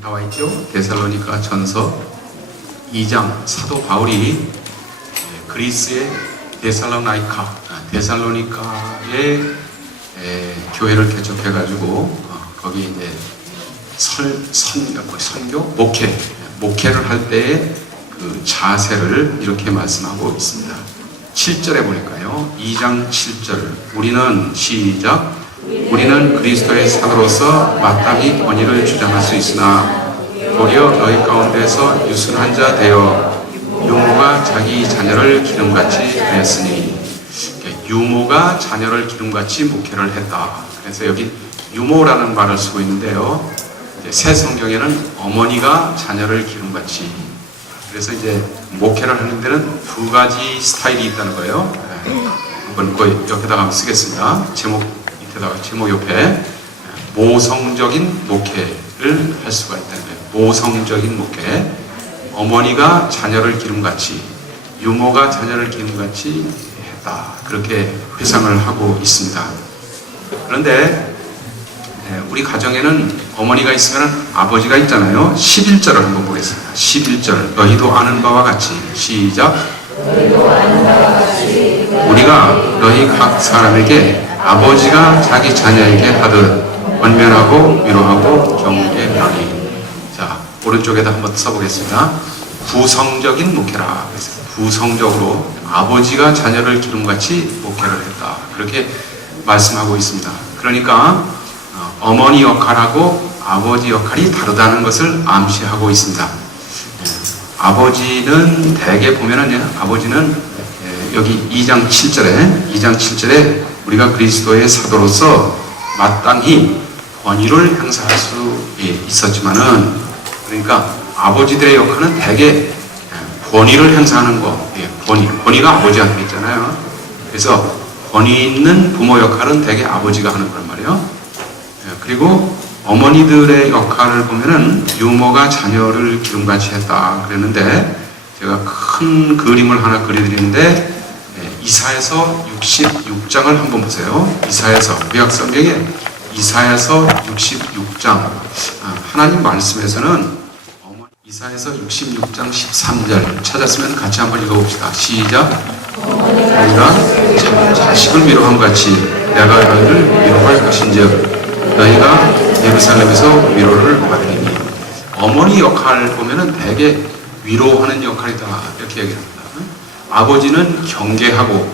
나와 있죠. 데살로니가 전서 2장 사도 바울이 그리스의 데살로니카의 교회를 개척해가지고 거기 이제 선교, 목회를 할 때의 그 자세를 이렇게 말씀하고 있습니다. 7절에 보니까요. 2장 7절. 우리는 시작. 우리는 그리스도의 사도로서 마땅히 권위를 주장할 수 있으나 도리어 너희 가운데서 유순한 자 되어 유모가 자기 자녀를 기름같이 하였으니, 유모가 자녀를 기름같이 목회를 했다. 그래서 여기 유모라는 말을 쓰고 있는데요. 새 성경에는 어머니가 자녀를 기름같이. 그래서 이제 목회를 하는 데는 두 가지 스타일이 있다는 거예요. 한번 그 옆에다가 쓰겠습니다. 제목 옆에 모성적인 목회를 할 수가 있다는 거예요. 모성적인 목회. 어머니가 자녀를 기름같이, 유모가 자녀를 기름같이 했다. 그렇게 회상을 하고 있습니다. 그런데 우리 가정에는 어머니가 있으면 아버지가 있잖아요. 11절을 한번 보겠습니다. 11절. 너희도 아는 바와 같이. 시작. 우리가 너희 각 사람에게 아버지가 자기 자녀에게 하듯 권면하고 위로하고 경계하니. 자, 오른쪽에다 한번 써보겠습니다. 구성적인 목회라. 그래서 구성적으로 아버지가 자녀를 기름같이 목회를 했다. 그렇게 말씀하고 있습니다. 그러니까 어머니 역할하고 아버지 역할이 다르다는 것을 암시하고 있습니다. 아버지는 대개 보면은 아버지는 여기 2장 7절에 우리가 그리스도의 사도로서 마땅히 권위를 행사할 수 있었지만은, 그러니까 아버지들의 역할은 대개 권위를 행사하는 거, 권위가 아버지한테 있잖아요. 그래서 권위 있는 부모 역할은 대개 아버지가 하는 거란 말이에요. 그리고 어머니들의 역할을 보면은 유모가 자녀를 기름같이 했다 그랬는데, 제가 큰 그림을 하나 그려드리는데, 이사야서 66장을 한번 보세요. 이사야서, 구약성경에 이사야서 66장, 하나님 말씀에서는 이사야서 66장 13절 찾았으면 같이 한번 읽어봅시다. 시작. 너희가 자식을 위로함 같이 내가 너희를 위로할 것인즉 너희가 예루살렘에서 위로를 받으리니. 어머니 역할 보면은 대개 위로하는 역할이다 이렇게 얘기합니다. 아버지는 경계하고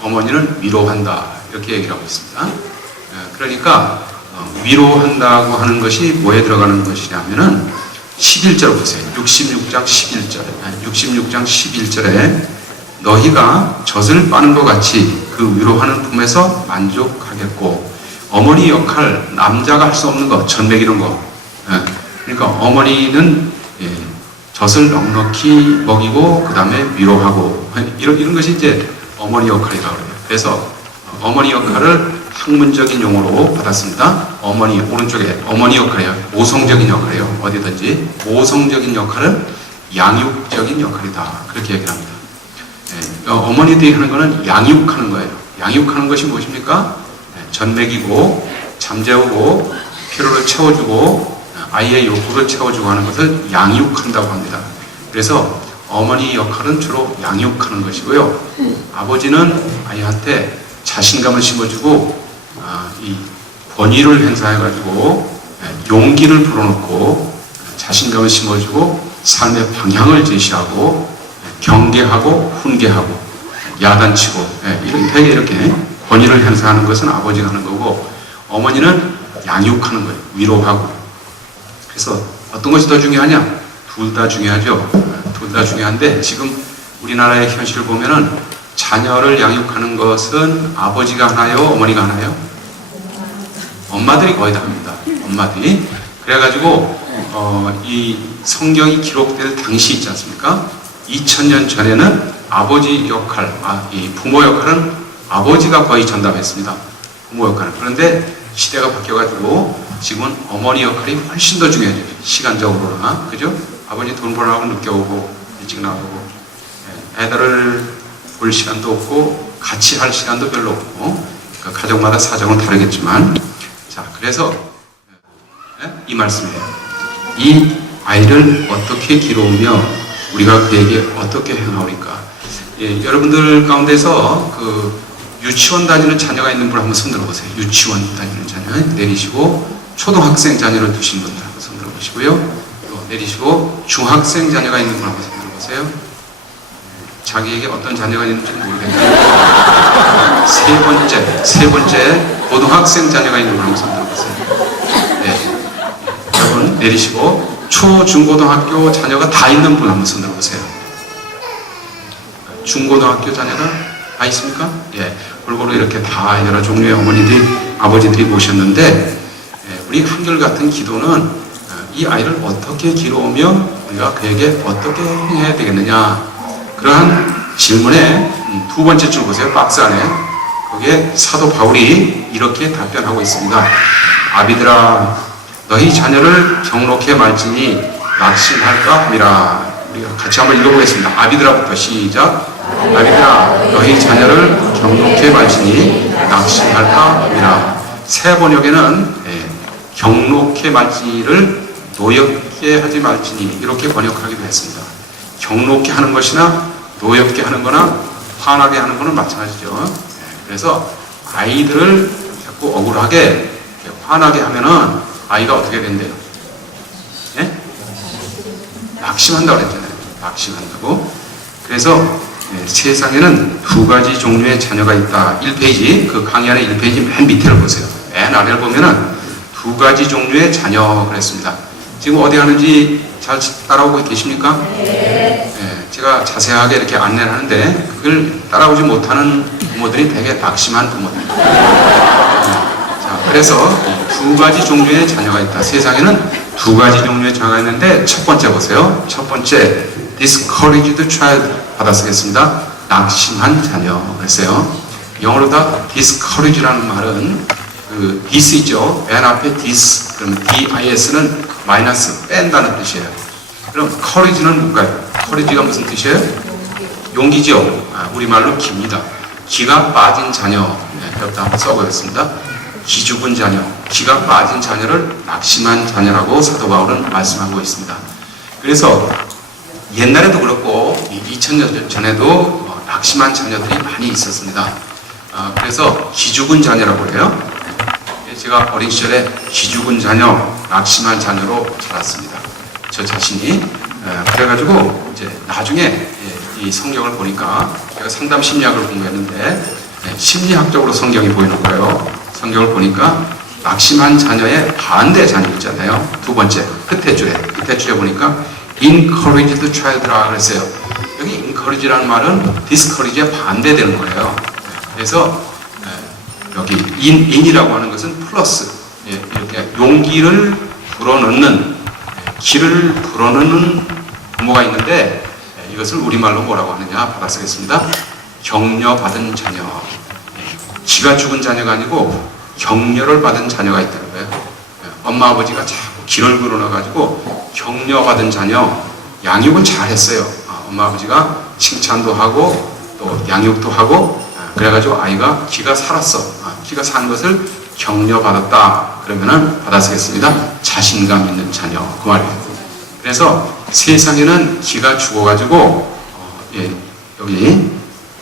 어머니는 위로한다 이렇게 얘기를 하고 있습니다. 그러니까 위로한다고 하는 것이 뭐에 들어가는 것이냐면은 11절 보세요. 66장 11절에 너희가 젖을 빠는 것 같이 그 위로하는 품에서 만족하겠고. 어머니 역할, 남자가 할 수 없는 거, 젖 먹이는 거. 그러니까 어머니는 젖을 넉넉히 먹이고 그 다음에 위로하고, 이런 것이 이제 어머니 역할이라고 해요. 그래서 어머니 역할을 학문적인 용어로 받았습니다. 어머니, 오른쪽에 어머니 역할이에요. 모성적인 역할이에요. 어디든지. 모성적인 역할은 양육적인 역할이다. 그렇게 얘기를 합니다. 어머니들이 하는 거는 양육하는 거예요. 양육하는 것이 무엇입니까? 젖 먹이고, 잠재우고, 피로를 채워주고, 아이의 욕구를 채워주고 하는 것을 양육한다고 합니다. 그래서 어머니 역할은 주로 양육하는 것이고요. 아버지는 아이한테 자신감을 심어주고, 이 권위를 행사해가지고 용기를 불어넣고 자신감을 심어주고 삶의 방향을 제시하고 경계하고 훈계하고 야단치고 되게 이렇게 권위를 행사하는 것은 아버지가 하는 거고, 어머니는 양육하는 거예요. 위로하고. 그래서 어떤 것이 더 중요하냐? 둘 다 중요하죠. 둘 다 중요한데, 지금 우리나라의 현실을 보면은 자녀를 양육하는 것은 아버지가 하나요? 어머니가 하나요? 엄마들이 거의 다 합니다. 엄마들이. 그래가지고 이 성경이 기록될 당시 있지 않습니까? 2000년 전에는 아버지 역할, 이 부모 역할은 아버지가 거의 전담했습니다. 부모 역할은. 그런데 시대가 바뀌어가지고 지금은 어머니 역할이 훨씬 더 중요해져요. 시간적으로나. 그죠? 아버지 돈 벌려고 늦게 오고 일찍 나오고, 애들을 볼 시간도 없고 같이 할 시간도 별로 없고, 그러니까 가족마다 사정은 다르겠지만, 자, 그래서 이 말씀이에요. 이 아이를 어떻게 기르며 우리가 그에게 어떻게 행하오리까? 예, 여러분들 가운데서 그 유치원 다니는 자녀가 있는 분 한번 손 들어보세요. 유치원 다니는 자녀 내리시고, 초등학생 자녀를 두신 분들 한번 손 들어보시고요. 또 내리시고, 중학생 자녀가 있는 분 한번 손 들어보세요. 자기에게 어떤 자녀가 있는지 모르겠네요. 세 번째 고등학생 자녀가 있는 분 한번 손 들어보세요. 네, 여러분 내리시고, 초, 중고등학교 자녀가 다 있는 분 한번 손 들어보세요. 중고등학교 자녀가 다 있습니까? 예, 골고루 이렇게 다 여러 종류의 어머니들이, 아버지들이 모셨는데, 예, 우리 한결같은 기도는 이 아이를 어떻게 기르며 우리가 그에게 어떻게 행해야 되겠느냐, 그러한 질문에 두 번째 줄 보세요. 박스 안에 거기에 사도 바울이 이렇게 답변하고 있습니다. 아비들아, 너희 자녀를 경록해 말지니 낙심할까 함이라. 우리가 같이 한번 읽어보겠습니다. 아비들아부터 시작. 아비들아, 너희 자녀를 경록해 말지니 낙심할까 함이라. 새 번역에는 경록해 말지를 노엽게 하지 말지니 이렇게 번역하기도 했습니다. 경록게 하는 것이나 노엽게 하는 거나 화나게 하는 거는 마찬가지죠. 그래서 아이들을 자꾸 억울하게 화나게 하면은 아이가 어떻게 된대요? 예? 낙심한다고 그랬잖아요. 낙심한다고. 그래서 세상에는 두 가지 종류의 자녀가 있다. 1페이지, 그 강의 안에 1페이지 맨 밑에를 보세요. 맨 아래를 보면은 두 가지 종류의 자녀 그랬습니다. 지금 어디 가는지 잘 따라오고 계십니까? 네. 제가 자세하게 이렇게 안내를 하는데 그걸 따라오지 못하는 부모들이 되게 낙심한 부모들입니다. 자, 그래서 두 가지 종류의 자녀가 있다. 세상에는 두 가지 종류의 자녀가 있는데 첫 번째 보세요. 첫 번째 discouraged child 받아 쓰겠습니다. 낙심한 자녀 그랬어요. 영어로 다 discourage라는 말은 그 dis 있죠. 맨 앞에 dis 그러면 dis는 마이너스 뺀다는 뜻이에요. 그럼 courage는 뭔가요? courage가 무슨 뜻이에요? 용기죠. 우리말로 기입니다. 기가 빠진 자녀. 여기다 한번 써보겠습니다. 기죽은 자녀. 기가 빠진 자녀를 낙심한 자녀라고 사도 바울은 말씀하고 있습니다. 그래서 옛날에도 그렇고 2000년 전에도 낙심한 자녀들이 많이 있었습니다. 그래서 기죽은 자녀라고 해요. 제가 어린 시절에 기죽은 자녀, 낙심한 자녀로 자랐습니다. 저 자신이. 그래가지고 이제 나중에 이 성경을 보니까 제가 상담 심리학을 공부했는데 심리학적으로 성경이 보이는 거예요. 성경을 보니까 낙심한 자녀의 반대 자녀 있잖아요. 두 번째 끝에 줄에 보니까 encouraged child라 그랬어요. 여기 encourage라는 말은 discourage에 반대되는 거예요. 그래서 여기 in이라고 하는 것은 플러스, 이렇게 용기를 불어넣는, 기를 불어넣는 부모가 있는데 이것을 우리말로 뭐라고 하느냐 받아 쓰겠습니다. 격려받은 자녀. 기가 죽은 자녀가 아니고 격려를 받은 자녀가 있다는 거예요. 엄마 아버지가 자꾸 기를 불어넣어가지고 격려받은 자녀, 양육은 잘했어요. 엄마 아버지가 칭찬도 하고 또 양육도 하고 그래가지고 아이가 기가 살았어. 기가 산 것을 격려받았다. 그러면은 받아 쓰겠습니다. 자신감 있는 자녀. 그 말이에요. 그래서 세상에는 기가 죽어가지고 여기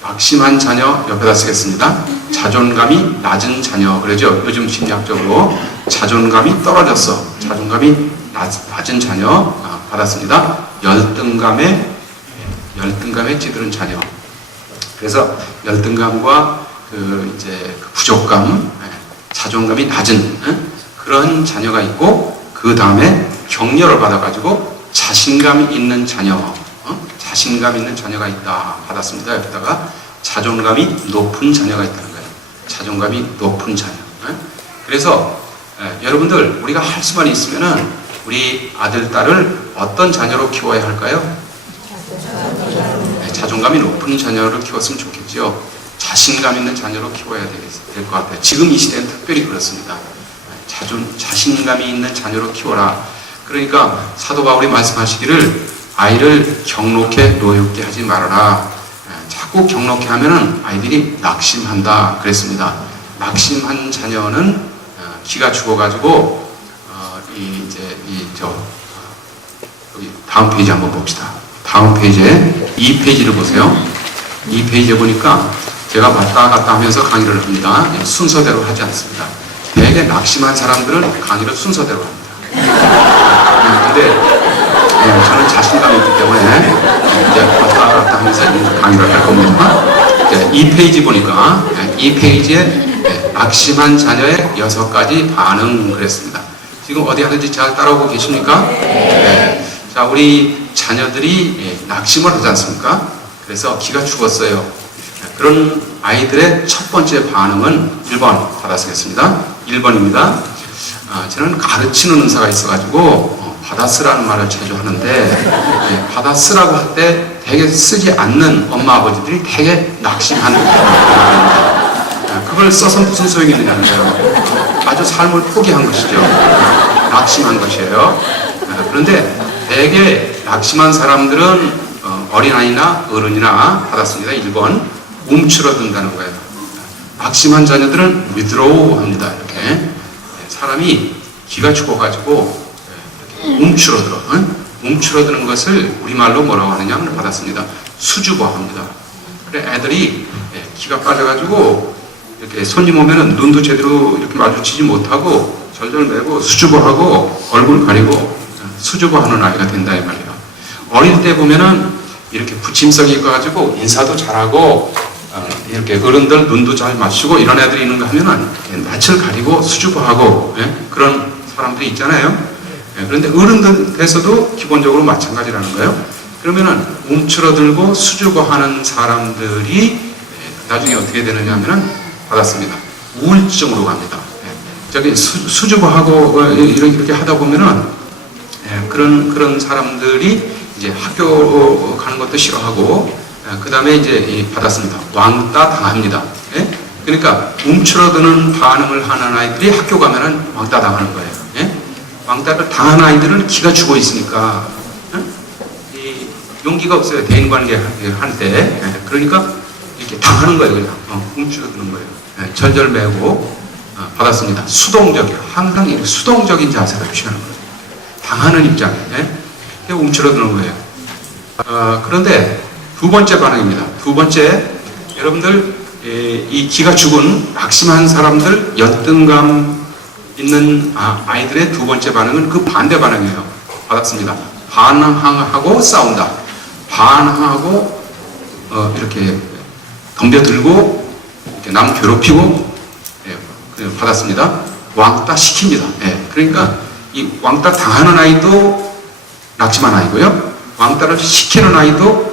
박심한 자녀 옆에다 쓰겠습니다. 자존감이 낮은 자녀. 그러죠. 요즘 심리학적으로 자존감이 떨어졌어. 자존감이 낮은 자녀 받았습니다. 열등감에 찌드는 자녀. 그래서 열등감과 이제 부족감, 자존감이 낮은 그런 자녀가 있고, 그 다음에 격려를 받아가지고 자신감이 있는 자녀, 자신감 있는 자녀가 있다 받았습니다. 여기다가 자존감이 높은 자녀가 있다는 거예요. 자존감이 높은 자녀. 그래서 여러분들 우리가 할 수만 있으면은 우리 아들 딸을 어떤 자녀로 키워야 할까요? 자존감이 높은 자녀를 키웠으면 좋겠죠. 자신감 있는 자녀로 키워야 될 것 같아요. 지금 이 시대는 특별히 그렇습니다. 자신감이 있는 자녀로 키워라. 그러니까 사도 바울이 말씀하시기를 아이를 경록해 노엽게 하지 말아라. 자꾸 경록해 하면은 아이들이 낙심한다 그랬습니다. 낙심한 자녀는 기가 죽어가지고 다음 페이지 한번 봅시다. 다음 페이지에 2페이지를 보세요. 2페이지에 보니까 제가 왔다 갔다 하면서 강의를 합니다. 순서대로 하지 않습니다. 되게 낙심한 사람들은 강의를 순서대로 합니다. 근데 저는 자신감이 있기 때문에 이제 왔다 갔다 하면서 강의를 할 겁니다. 2페이지 보니까 2페이지에 낙심한 자녀의 6가지 반응 그랬습니다. 지금 어디 하는지 잘 따라오고 계십니까? 네. 자, 우리 자녀들이 낙심을 하지 않습니까? 그래서 기가 죽었어요. 그런 아이들의 첫 번째 반응은 1번 받아쓰겠습니다. 1번입니다. 저는 가르치는 은사가 있어가지고 받아쓰라는 말을 자주 하는데 받아 쓰라고 할 때 되게 쓰지 않는 엄마 아버지들이 되게 낙심하는 그걸 써서 무슨 소용이 있느냐는 거예요. 아주 삶을 포기한 것이죠. 낙심한 것이에요. 그런데 되게 낙심한 사람들은 어린아이나 어른이나 받았습니다. 1번 움츠러든다는 거예요. 낙심한 자녀들은 withdraw합니다. 이렇게 사람이 기가 죽어가지고 움츠러들어. 움츠러드는 것을 우리말로 뭐라고 하느냐면 받았습니다. 수줍어합니다. 그래 애들이 기가 빠져가지고 이렇게 손님 오면은 눈도 제대로 이렇게 마주치지 못하고 절절매고 수줍어하고 얼굴 가리고 수줍어하는 아이가 된다 이 말이에요. 어릴 때 보면은 이렇게 부침성이 있어가지고 인사도 잘하고 이렇게 어른들 눈도 잘 맞추고 이런 애들이 있는가 하면은 낯을 가리고 수줍어하고 그런 사람들이 있잖아요. 그런데 어른들 돼서도 기본적으로 마찬가지라는 거예요. 그러면은 움츠러들고 수줍어하는 사람들이 나중에 어떻게 되느냐 하면은 받았습니다. 우울증으로 갑니다. 저기 수줍어하고 이렇게 하다 보면은 그런 사람들이 이제 학교 가는 것도 싫어하고 그 다음에 이제 받았습니다. 왕따 당합니다. 그러니까 움츠러드는 반응을 하는 아이들이 학교 가면은 왕따 당하는 거예요. 왕따를 당한 아이들은 기가 죽어 있으니까 이 용기가 없어요. 대인관계 할 때. 그러니까 이렇게 당하는 거예요. 그냥 움츠러드는 거예요. 절절매고 받았습니다. 수동적이에요. 항상 이렇게 수동적인 자세를 취하는 거예요. 당하는 입장에 움츠러드는 거예요. 그런데 두 번째 반응입니다. 두 번째, 여러분들 이 기가 죽은 낙심한 사람들 열등감 있는 아이들의 두 번째 반응은 그 반대 반응이에요. 받았습니다. 반항하고 싸운다. 반항하고 이렇게 덤벼들고 이렇게 남 괴롭히고 받았습니다. 왕따 시킵니다. 그러니까 이 왕따 당하는 아이도 낙심한 아이고요. 왕따를 시키는 아이도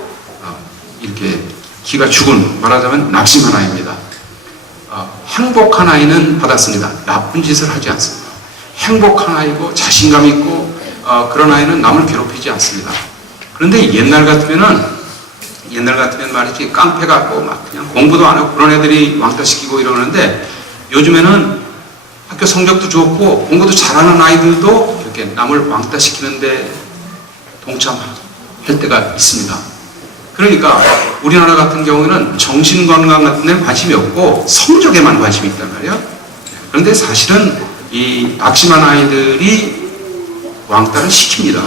이렇게 기가 죽은 말하자면 낙심한 아이입니다. 행복한 아이는 받았습니다. 나쁜 짓을 하지 않습니다. 행복한 아이고 자신감 있고 그런 아이는 남을 괴롭히지 않습니다. 그런데 옛날 같으면 말이지 깡패 같고 막 그냥 공부도 안 하고 그런 애들이 왕따시키고 이러는데 요즘에는 학교 성적도 좋고 공부도 잘하는 아이들도 이렇게 남을 왕따시키는데 동참할 때가 있습니다. 그러니까 우리나라 같은 경우에는 정신건강 같은 데는 관심이 없고 성적에만 관심이 있단 말이에요. 그런데 사실은 이 낙심한 아이들이 왕따를 시킵니다.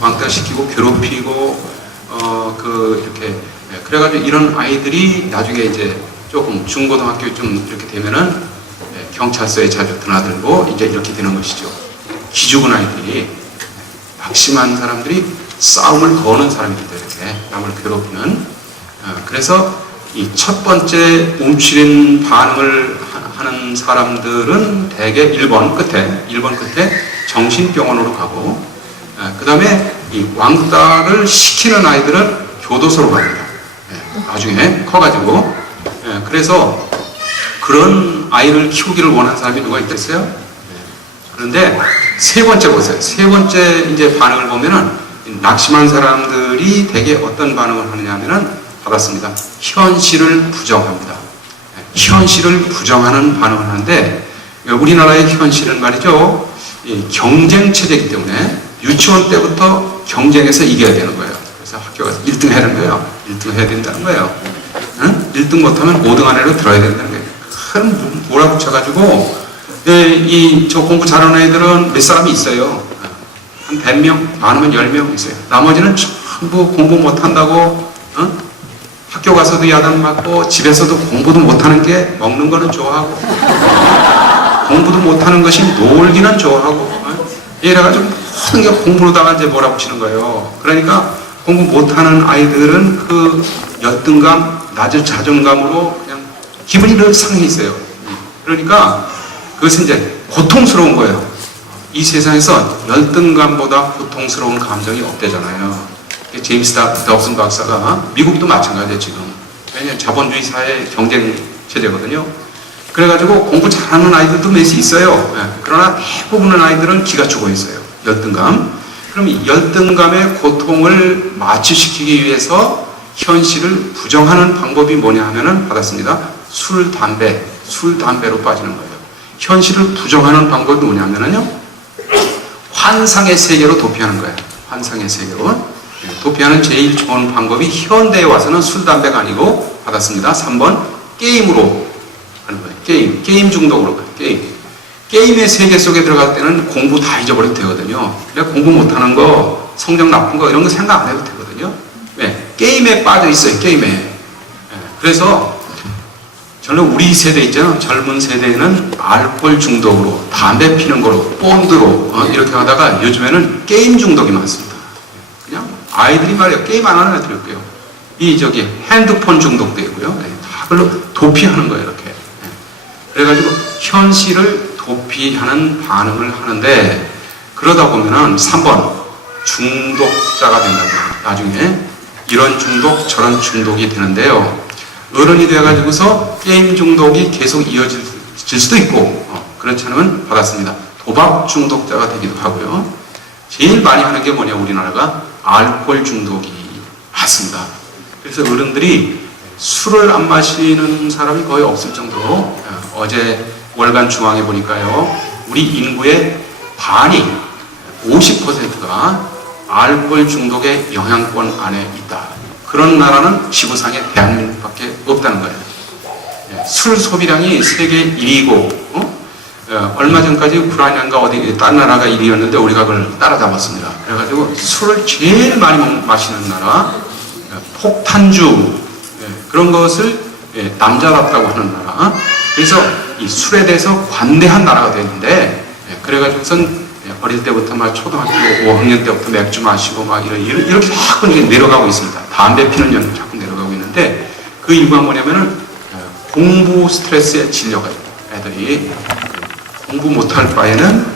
왕따시키고 괴롭히고 이렇게 그래가지고 이런 아이들이 나중에 이제 조금 중고등학교쯤 이렇게 되면은 경찰서에 자주 드나들고 이제 이렇게 되는 것이죠. 기죽은 아이들이 낙심한 사람들이 싸움을 거는 사람입니다. 이렇게 남을 괴롭히는. 그래서 이 첫 번째 움츠린 반응을 하는 사람들은 대개 1번 끝에 정신병원으로 가고 그 다음에 이 왕따를 시키는 아이들은 교도소로 갑니다. 나중에 커가지고 그래서 그런 아이를 키우기를 원하는 사람이 누가 있겠어요? 그런데 세 번째 보세요. 세 번째 이제 반응을 보면은 낙심한 사람들이 대개 어떤 반응을 하느냐 하면은 받았습니다. 현실을 부정합니다. 현실을 부정하는 반응을 하는데 우리나라의 현실은 말이죠. 경쟁 체제이기 때문에 유치원 때부터 경쟁에서 이겨야 되는 거예요. 그래서 학교 가서 1등 해야 되는 거예요. 1등 해야 된다는 거예요. 1등 못하면 5등 안에로 들어야 된다는 거예요. 큰 몰아붙여가지고 저 공부 잘하는 애들은 몇 사람이 있어요. 한 100명, 많으면 10명 있어요. 나머지는 전부 공부 못한다고, 학교 가서도 야단 맞고, 집에서도 공부도 못하는 게 먹는 거는 좋아하고, 공부도 못하는 것이 놀기는 좋아하고, 이래가지고 모든 게 공부로다가 이제 몰아붙이는 거예요. 그러니까 공부 못하는 아이들은 그 열등감, 낮은 자존감으로 그냥 기분이 늘 상해 있어요. 그러니까 그것은 이제 고통스러운 거예요. 이 세상에서 열등감보다 고통스러운 감정이 없대잖아요. 제임스 dob슨 박사가 미국도 마찬가지예요 지금. 왜냐하면 자본주의 사회 경쟁 체제거든요. 그래가지고 공부 잘하는 아이들도 몇 있어요. 그러나 대부분의 아이들은 기가 죽어 있어요. 열등감. 그럼 이 열등감의 고통을 마취시키기 위해서 현실을 부정하는 방법이 뭐냐 하면은 받았습니다. 술, 담배로 빠지는 거예요. 현실을 부정하는 방법이 뭐냐면요. 환상의 세계로 도피하는 거예요. 환상의 세계로. 도피하는 제일 좋은 방법이 현대에 와서는 술, 담배가 아니고 받았습니다. 3번 게임으로 하는 거예요. 게임 중독으로 가요. 게임의 세계 속에 들어갈 때는 공부 다 잊어버려도 되거든요. 그러니까 공부 못하는 거, 성적 나쁜 거 이런 거 생각 안 해도 되거든요. 왜? 게임에 빠져 있어요. 게임에. 그래서 저는 우리 세대 있잖아요. 젊은 세대에는 알코올 중독으로, 담배 피는 거로, 본드로 이렇게 하다가 요즘에는 게임 중독이 많습니다. 그냥 아이들이 말이에요. 게임 안 하는 애들이 있고요. 핸드폰 중독도 있고요. 다 그걸로 도피하는 거예요. 이렇게. 그래가지고 현실을 도피하는 반응을 하는데 그러다 보면은 3번 중독자가 된다고 나중에 이런 중독 저런 중독이 되는데요. 어른이 되어가지고서 게임 중독이 계속 이어질 수도 있고 그렇지 않으면 받았습니다. 도박 중독자가 되기도 하고요. 제일 많이 하는 게 뭐냐 우리나라가 알코올 중독이 많습니다. 그래서 어른들이 술을 안 마시는 사람이 거의 없을 정도로 어제 월간 중앙에 보니까요. 우리 인구의 반이 50%가 알코올 중독의 영향권 안에 있다. 그런 나라는 지구상에 대한민국밖에 없다는 거예요. 술 소비량이 세계 1위고 얼마 전까지 우크라이나인가 어디 딴 나라가 1위였는데 우리가 그걸 따라잡았습니다. 그래가지고 술을 제일 많이 마시는 나라, 폭탄주 그런 것을 남자답다고 하는 나라. 그래서 이 술에 대해서 관대한 나라가 되는데 그래가지고선 어릴 때부터 막 초등학교 5학년 때부터 맥주 마시고 막 이렇게 자꾸 내려가고 있습니다. 담배 피는 연도 자꾸 내려가고 있는데 그 이유가 뭐냐면은 공부 스트레스에 질려가지고 애들이 공부 못할 바에는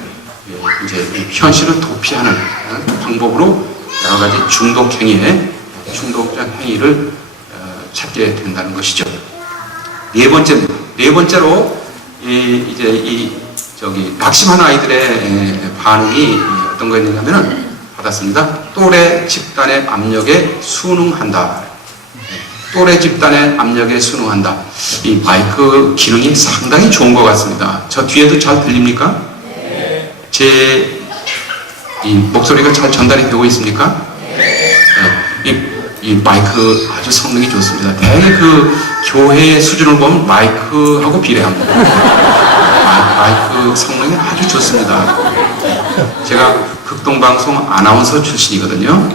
이제 현실을 도피하는 방법으로 여러 가지 중독적 행위를 찾게 된다는 것이죠. 네 번째로 낙심한 아이들의 반응이 어떤 거였냐면은 받았습니다. 또래 집단의 압력에 순응한다. 또래 집단의 압력에 순응한다. 이 마이크 기능이 상당히 좋은 것 같습니다. 저 뒤에도 잘 들립니까? 네. 제 목소리가 잘 전달이 되고 있습니까? 네. 이 마이크 아주 성능이 좋습니다. 대개 그 교회의 수준을 보면 마이크하고 비례합니다. 마이크 성능이 아주 좋습니다. 제가 극동방송 아나운서 출신이거든요.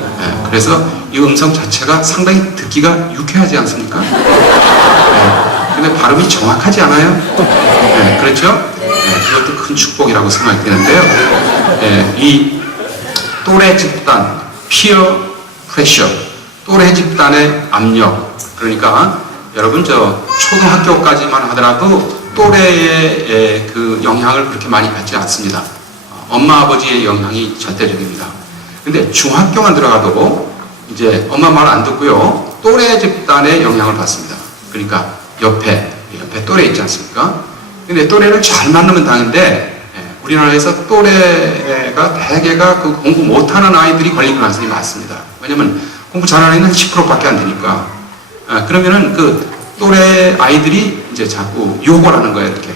그래서 이 음성 자체가 상당히 듣기가 유쾌하지 않습니까? 근데 발음이 정확하지 않아요? 그렇죠? 그것도 큰 축복이라고 생각이 되는데요. 이 또래 집단, peer pressure, 또래 집단의 압력, 그러니까 여러분 초등학교까지만 하더라도 또래의 그 영향을 그렇게 많이 받지 않습니다. 엄마 아버지의 영향이 절대적입니다. 근데 중학교만 들어가도 이제 엄마 말 안 듣고요 또래 집단의 영향을 받습니다. 그러니까 옆에 또래 있지 않습니까? 근데 또래를 잘 만나면 다행인데 우리나라에서 또래가 대개가 그 공부 못하는 아이들이 걸릴 가능성이 많습니다. 왜냐면 공부 잘하는 애는 10%밖에 안 되니까. 그러면은 그 또래 아이들이 이제 자꾸 욕을 하는 거예요. 이렇게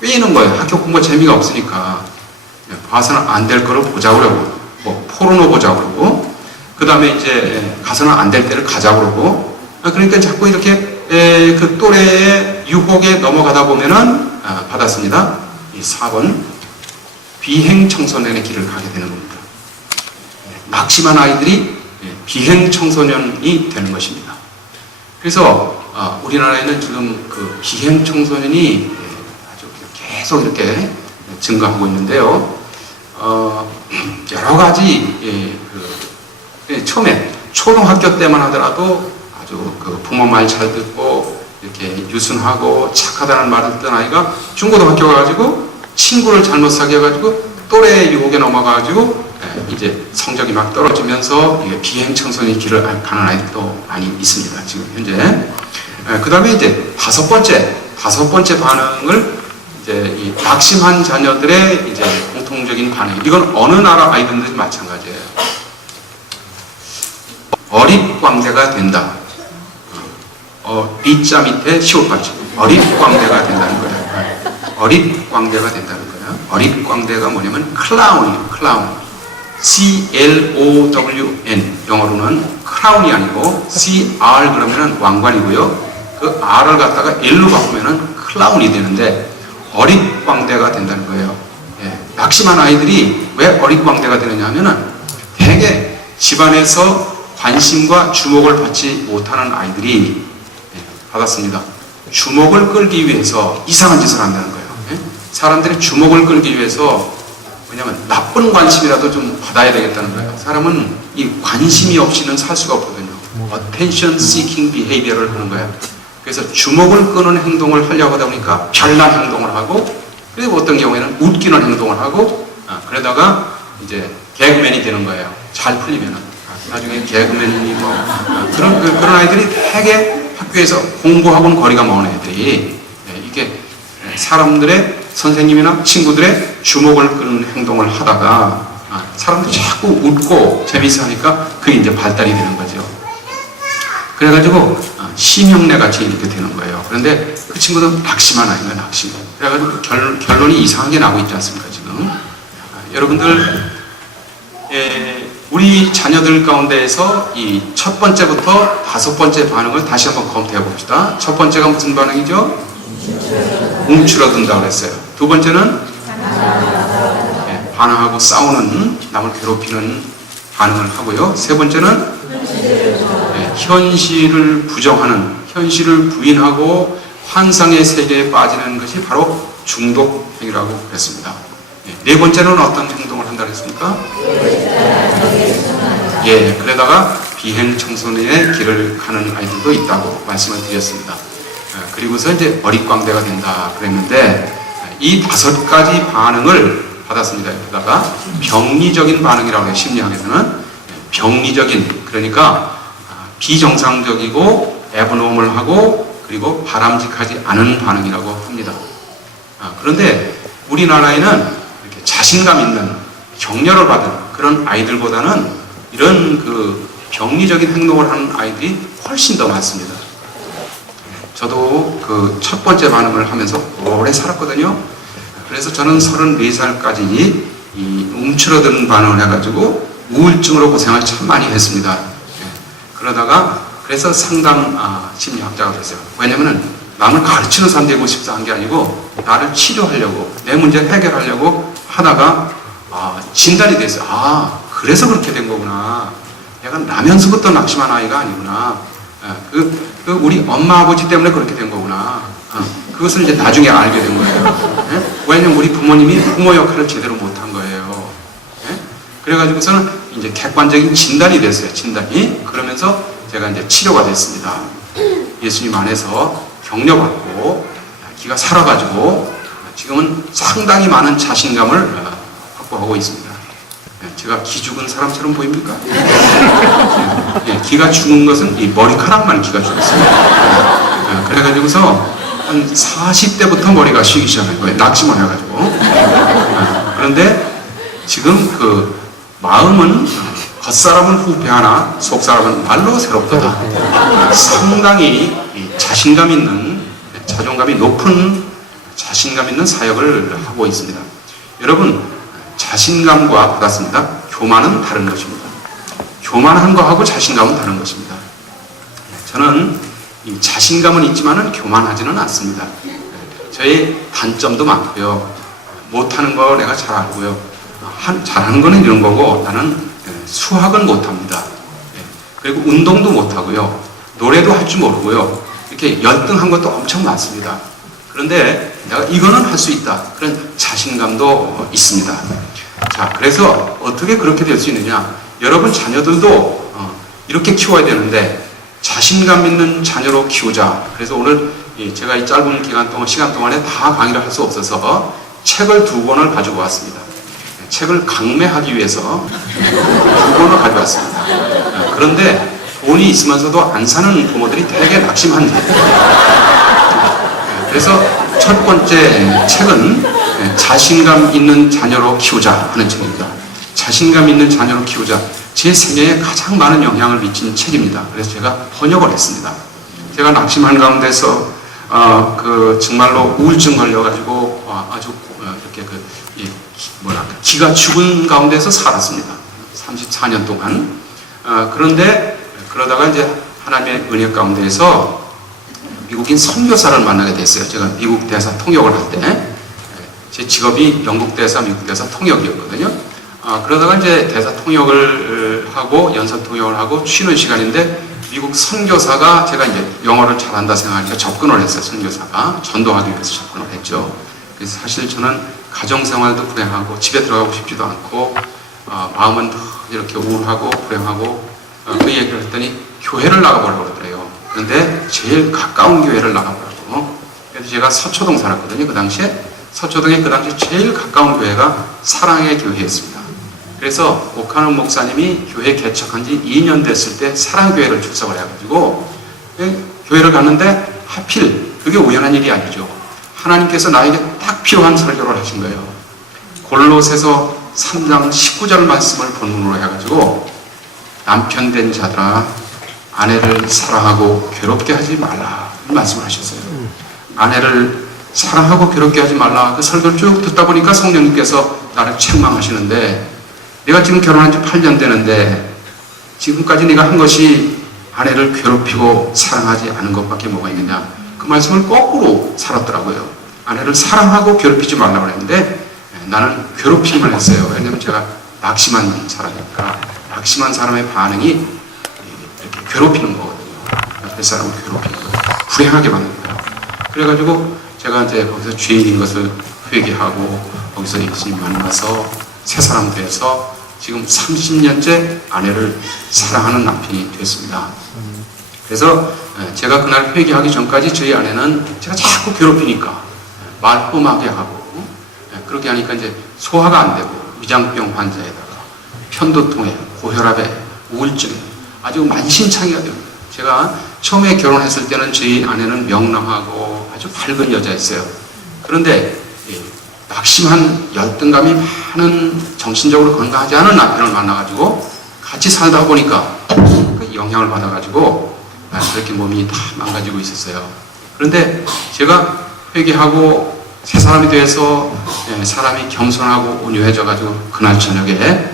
빼이는 거예요. 학교 공부가 재미가 없으니까 봐서는 안 될 거를 보자고 그러고 포르노 보자고 그러고 그 다음에 이제 가서는 안 될 때를 가자고 그러고 그러니까 자꾸 이렇게 그 또래의 유혹에 넘어가다 보면은 받았습니다. 이 4번 비행 청소년의 길을 가게 되는 겁니다. 낙심한 아이들이 비행 청소년이 되는 것입니다. 그래서 우리나라에는 지금 그 비행 청소년이 아주 계속 이렇게 증가하고 있는데요. 여러 가지 처음에 초등학교 때만 하더라도 아주 그 부모 말 잘 듣고 이렇게 유순하고 착하다는 말을 듣던 아이가 중고등학교 가가지고 친구를 잘못 사귀어가지고 또래 유혹에 넘어가가지고 이제 성적이 막 떨어지면서 비행 청소년의 길을 가는 아이들도 많이 있습니다. 지금 현재. 그 다음에 이제 다섯 번째 반응을 이제 이 낙심한 자녀들의 이제 공통적인 반응. 이건 어느 나라 아이들도 마찬가지예요. 어릿광대가 된다. 리자 밑에 시옷받침. 어릿광대가 된다는 거예요. 어릿광대가 된다는 거예요. 어릿광대가 뭐냐면 클라운이에요. 클라운. C-L-O-W-N. 영어로는 크라운이 아니고 C-R 그러면은 왕관이고요. 그 R을 갖다가 L로 바꾸면은 클라운이 되는데 어릿광대가 된다는 거예요. 낙심한 아이들이 왜 어릿광대가 되느냐 하면은 대개 집안에서 관심과 주목을 받지 못하는 아이들이 받았습니다. 주목을 끌기 위해서 이상한 짓을 한다는 거예요. 사람들의 주목을 끌기 위해서 왜냐하면 나쁜 관심이라도 좀 받아야 되겠다는 거예요. 사람은 이 관심이 없이는 살 수가 없거든요. Attention seeking behavior를 하는 거예요. 그래서 주목을 끄는 행동을 하려고 하다 보니까 별난 행동을 하고 그리고 어떤 경우에는 웃기는 행동을 하고 그러다가 이제 개그맨이 되는 거예요. 잘 풀리면은 나중에 개그맨이 뭐 그런 아이들이 되게 학교에서 공부하고는 거리가 먼 애들이 이게 사람들의 선생님이나 친구들의 주목을 끄는 행동을 하다가 사람들이 자꾸 웃고 재밌어 하니까 그게 이제 발달이 되는 거죠. 그래가지고 심형래 같이 이렇게 되는 거예요. 그런데 그 친구도 낙심한 아이가 낙심. 그래가지고 결론이 이상하게 나고 있지 않습니까 지금? 여러분들 우리 자녀들 가운데에서 이 첫 번째부터 다섯 번째 반응을 다시 한번 검토해 봅시다. 첫 번째가 무슨 반응이죠? 움츠러든다고 그랬어요. 두 번째는 반항하고 싸우는, 남을 괴롭히는 반응을 하고요. 세 번째는 현실을 부정하는, 현실을 부인하고 환상의 세계에 빠지는 것이 바로 중독행위라고 그랬습니다. 네 번째는 어떤 행동을 한다고 했습니까? 그러다가 비행 청소년의 길을 가는 아이들도 있다고 말씀을 드렸습니다. 그리고서 이제 어릿광대가 된다 그랬는데 이 다섯 가지 반응을 받았습니다. 여기다가 병리적인 반응이라고 해요. 심리학에서는 병리적인, 그러니까 비정상적이고 애브노멀하고 그리고 바람직하지 않은 반응이라고 합니다. 그런데 우리나라에는 이렇게 자신감 있는 격려를 받은 그런 아이들보다는 이런 그 병리적인 행동을 하는 아이들이 훨씬 더 많습니다. 저도 그 첫 번째 반응을 하면서 오래 살았거든요. 그래서 저는 34살까지 이 움츠러드는 반응을 해가지고 우울증으로 고생을 참 많이 했습니다. 그러다가 그래서 상담 심리학자가 됐어요. 왜냐면은 남을 가르치는 사람 되고 싶다 한 게 아니고 나를 치료하려고 내 문제 해결하려고 하다가 진단이 됐어요. 그래서 그렇게 된 거구나. 내가 나면서부터 낙심한 아이가 아니구나. 우리 엄마 아버지 때문에 그렇게 된 거구나. 그것을 이제 나중에 알게 된 거예요. 왜냐면 우리 부모님이 부모 역할을 제대로 못한 거예요. 그래가지고서는 이제 객관적인 진단이 됐어요. 진단이. 그러면서 제가 이제 치료가 됐습니다. 예수님 안에서 격려받고 기가 살아가지고 지금은 상당히 많은 자신감을 확보하고 있습니다. 제가 기 죽은 사람처럼 보입니까? 기가 죽은 것은 이 머리카락만 기가 죽었어요. 그래가지고서 한 40대부터 머리가 쉬기 시작한 거예요. 낙심을 해가지고. 그런데 지금 그 마음은 겉사람은 후패하나 속사람은 말로 새롭다. 상당히 자신감 있는, 자존감이 높은 자신감 있는 사역을 하고 있습니다. 여러분, 자신감과 받았습니다. 교만은 다른 것입니다. 교만한 거하고 자신감은 다른 것입니다. 저는 이 자신감은 있지만은 교만하지는 않습니다. 저의 단점도 많고요. 못하는 거 내가 잘 알고요. 잘하는 거는 이런 거고 나는 수학은 못합니다. 그리고 운동도 못하고요. 노래도 할 줄 모르고요. 이렇게 열등한 것도 엄청 많습니다. 그런데 내가 이거는 할 수 있다. 그런 자신감도 있습니다. 자, 그래서 어떻게 그렇게 될 수 있느냐. 여러분 자녀들도 이렇게 키워야 되는데 자신감 있는 자녀로 키우자. 그래서 오늘 제가 이 짧은 시간 동안에 다 강의를 할 수 없어서 책을 2권을 가지고 왔습니다. 책을 강매하기 위해서 2권을 가져왔습니다. 그런데 돈이 있으면서도 안 사는 부모들이 되게 낙심합니다. 그래서 첫 번째 책은 자신감 있는 자녀로 키우자 하는 책입니다. 자신감 있는 자녀로 키우자. 제 생애에 가장 많은 영향을 미친 책입니다. 그래서 제가 번역을 했습니다. 제가 낙심한 가운데서 정말로 우울증 걸려가지고 아주 이렇게 기가 죽은 가운데서 살았습니다. 34년 동안. 그런데 그러다가 이제 하나님의 은혜 가운데에서 미국인 선교사를 만나게 됐어요. 제가 미국 대사 통역을 할 때. 제 직업이 영국 대사, 미국 대사 통역이었거든요. 그러다가 이제 대사 통역을 하고 연선 통역을 하고 쉬는 시간인데 미국 선교사가 제가 이제 영어를 잘한다 생각하니까 접근을 했어요. 선교사가 전도하기 위해서 접근을 했죠. 그래서 사실 저는 가정생활도 불행하고 집에 들어가고 싶지도 않고 마음은 이렇게 우울하고 불행하고 그 얘기를 했더니 교회를 나가보려고 그러더래요. 그런데 제일 가까운 교회를 나가보라고. 그래서 제가 서초동 살았거든요. 그 당시에 서초동에 그 당시 제일 가까운 교회가 사랑의 교회였습니다. 그래서 오카노 목사님이 교회 개척한 지 2년 됐을 때 사랑교회를 출석을 해가지고 교회를 갔는데 하필 그게 우연한 일이 아니죠. 하나님께서 나에게 딱 필요한 설교를 하신 거예요. 골로새서 3장 19절 말씀을 본문으로 해가지고 남편 된 자들아 아내를 사랑하고 괴롭게 하지 말라 말씀을 하셨어요. 아내를 사랑하고 괴롭게 하지 말라. 그 설교를 쭉 듣다 보니까 성령님께서 나를 책망하시는데 내가 지금 결혼한 지 8년 되는데 지금까지 네가 한 것이 아내를 괴롭히고 사랑하지 않은 것밖에 뭐가 있느냐. 그 말씀을 거꾸로 살았더라고요. 아내를 사랑하고 괴롭히지 말라고 했는데 나는 괴롭힘을 했어요. 왜냐하면 제가 낙심한 사람이니까. 낙심한 사람의 반응이 이렇게 괴롭히는 거거든요. 옆에 사람을 괴롭히는 거예요. 불행하게 만드는 거예요. 그래가지고 제가 이제 거기서 죄인인 것을 회개하고 거기서 예수님 만나서 새 사람 돼서 지금 30년째 아내를 사랑하는 남편이 됐습니다. 그래서 제가 그날 회개하기 전까지 저희 아내는 제가 자꾸 괴롭히니까 말끔하게 하고 그렇게 하니까 이제 소화가 안 되고 위장병 환자에다가 편도통에 고혈압에 우울증에 아주 만신창이가 됩니다. 제가 처음에 결혼했을 때는 저희 아내는 명랑하고 아주 밝은 여자였어요. 그런데 낙심한 열등감이 많은 정신적으로 건강하지 않은 남편을 만나가지고 같이 살다 보니까 그 영향을 받아가지고 그렇게 몸이 다 망가지고 있었어요. 그런데 제가 회개하고 새 사람이 돼서 사람이 겸손하고 온유해져가지고 그날 저녁에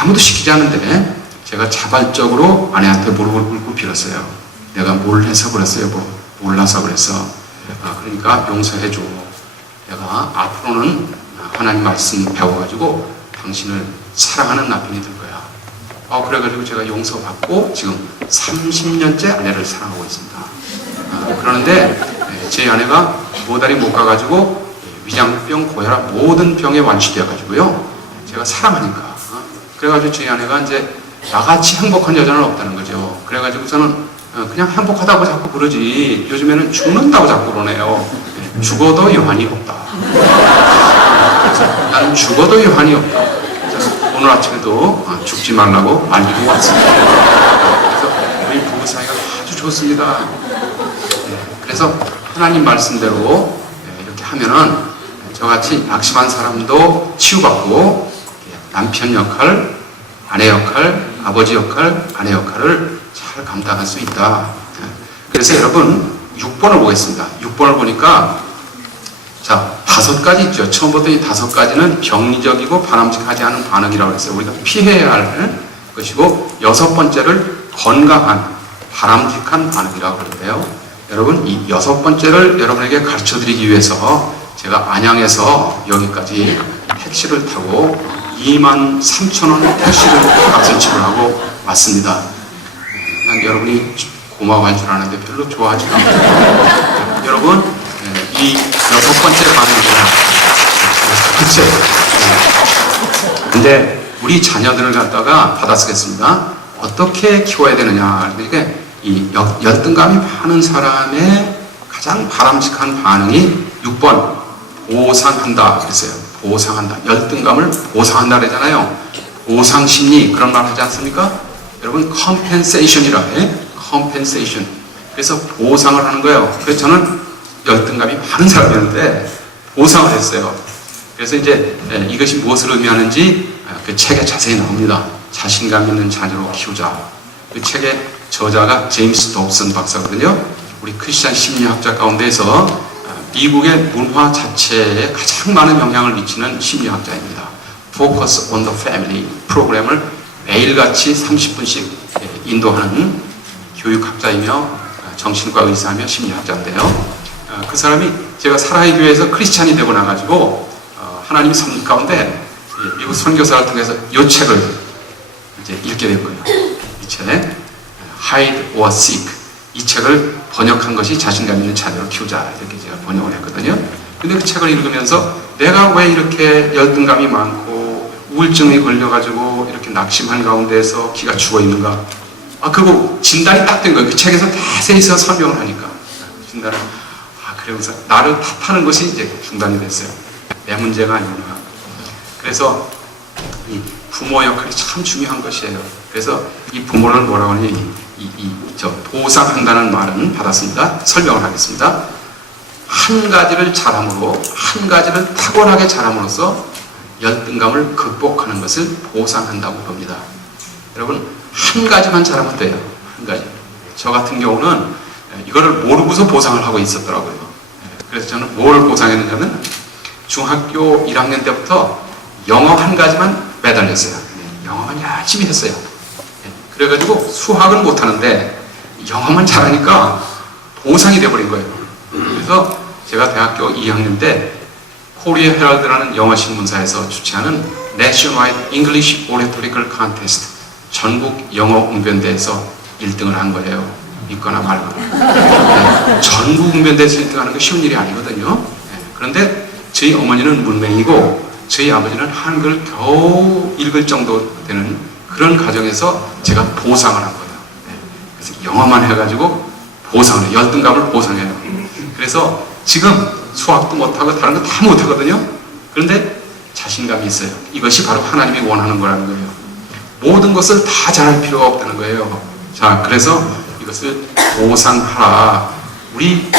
아무도 시키지 않는데 제가 자발적으로 아내한테 무릎을 꿇고 빌었어요. 내가 뭘 해서 그랬어요? 몰라서 그랬어. 그러니까 용서해줘. 내가 앞으로는 하나님 말씀 배워가지고 당신을 사랑하는 남편이 될 거야. 그래가지고 제가 용서받고 지금 30년째 아내를 사랑하고 있습니다. 그러는데 제 아내가 5달이 못 가가지고 위장병, 고혈압 모든 병에 완치되어가지고요. 제가 사랑하니까. 그래가지고 제 아내가 이제 나같이 행복한 여자는 없다는 거죠. 그래가지고 저는 그냥 행복하다고 자꾸 그러지 요즘에는 죽는다고 자꾸 그러네요. 죽어도 여한이 없다. 그래서 나는 죽어도 여한이 없다. 오늘 아침에도 죽지 말라고 알리고 왔습니다. 그래서 우리 부부 사이가 아주 좋습니다. 그래서 하나님 말씀대로 이렇게 하면은 저같이 낙심한 사람도 치유받고 남편 역할, 아내 역할, 아버지 역할, 아내 역할을 잘 감당할 수 있다. 그래서 여러분 6번을 보겠습니다. 6번을 보니까 자 5가지 있죠. 처음부터 이 5가지는 병리적이고 바람직하지 않은 반응이라고 했어요. 우리가 피해야 할 것이고 6번째를 건강한 바람직한 반응이라고 그러는데요. 여러분 이 6번째를 여러분에게 가르쳐드리기 위해서 제가 안양에서 여기까지 택시를 타고 23,000원 택시를 값을 지불하고 왔습니다. 난 여러분이 고마워할 줄 아는데 별로 좋아하지 않아요. 여러분, 이 6번째 반응입니다. 6번째. 근데 우리 자녀들을 갖다가 받아쓰겠습니다. 어떻게 키워야 되느냐. 그러니까 이 열등감이 많은 사람의 가장 바람직한 반응이 6번 보상한다 그랬어요. 보상한다. 열등감을 보상한다 그러잖아요. 보상심리 그런 말 하지 않습니까? 여러분 compensation이라 해. compensation. 그래서 보상을 하는 거예요. 그래서 저는 열등감이 많은 사람이었는데 보상을 했어요. 그래서 이제 이것이 무엇을 의미하는지 그 책에 자세히 나옵니다. 자신감 있는 자녀로 키우자. 그 책의 저자가 제임스 dobson 박사거든요. 우리 크리스찬 심리학자 가운데서 미국의 문화 자체에 가장 많은 영향을 미치는 심리학자입니다. Focus on the Family 프로그램을 매일같이 30분씩 인도하는 교육학자이며 정신과 의사이며 심리학자인데요. 그 사람이 제가 사라이 교회에서 크리스찬이 되고 나가지고 하나님의 섭리 가운데 미국 선교사를 통해서 이 책을 이제 읽게 된 거예요. 이 책, Hide or Seek. 이 책을 번역한 것이 자신감 있는 자녀를 키우자. 이렇게 제가 번역을 했거든요. 근데 그 책을 읽으면서 내가 왜 이렇게 열등감이 많고 우울증이 걸려가지고 이렇게 낙심한 가운데에서 기가 죽어 있는가. 그거 진단이 딱 된 거예요. 그 책에서 자세히서 설명을 하니까. 진단을. 그러면서 나를 탓하는 것이 이제 중단이 됐어요. 내 문제가 아니구나. 그래서 이 부모 역할이 참 중요한 것이에요. 그래서 이 부모를 뭐라고 하니 보상한다는 말은 받았습니다. 설명을 하겠습니다. 한 가지를 잘함으로 한 가지를 타고나게 잘함으로써 열등감을 극복하는 것을 보상한다고 봅니다. 여러분 한 가지만 잘하면 돼요. 한 가지. 저 같은 경우는 이거를 모르고서 보상을 하고 있었더라고요. 그래서 저는 뭘 보상했느냐면 중학교 1학년 때부터 영어 한 가지만 매달렸어요. 영어만 열심히 했어요. 그래가지고 수학은 못하는데 영어만 잘하니까 보상이 돼버린 거예요. 그래서 제가 대학교 2학년 때 코리아 헤럴드라는 영어 신문사에서 주최하는 Nationwide English Oratorical Contest 전국 영어 웅변대에서 1등을 한 거예요. 믿거나 말거나. 전국 웅변대에서 1등하는 거 쉬운 일이 아니거든요. 그런데 저희 어머니는 문맹이고 저희 아버지는 한글을 겨우 읽을 정도 되는 그런 가정에서 제가 보상을 한 거예요. 그래서 영어만 해가지고 보상을 해요. 열등감을 보상해요. 그래서 지금 수학도 못하고 다른 거 다 못하거든요. 그런데 자신감이 있어요. 이것이 바로 하나님이 원하는 거라는 거예요. 모든 것을 다 잘할 필요가 없다는 거예요. 자, 그래서 이것을 보상하라. 우리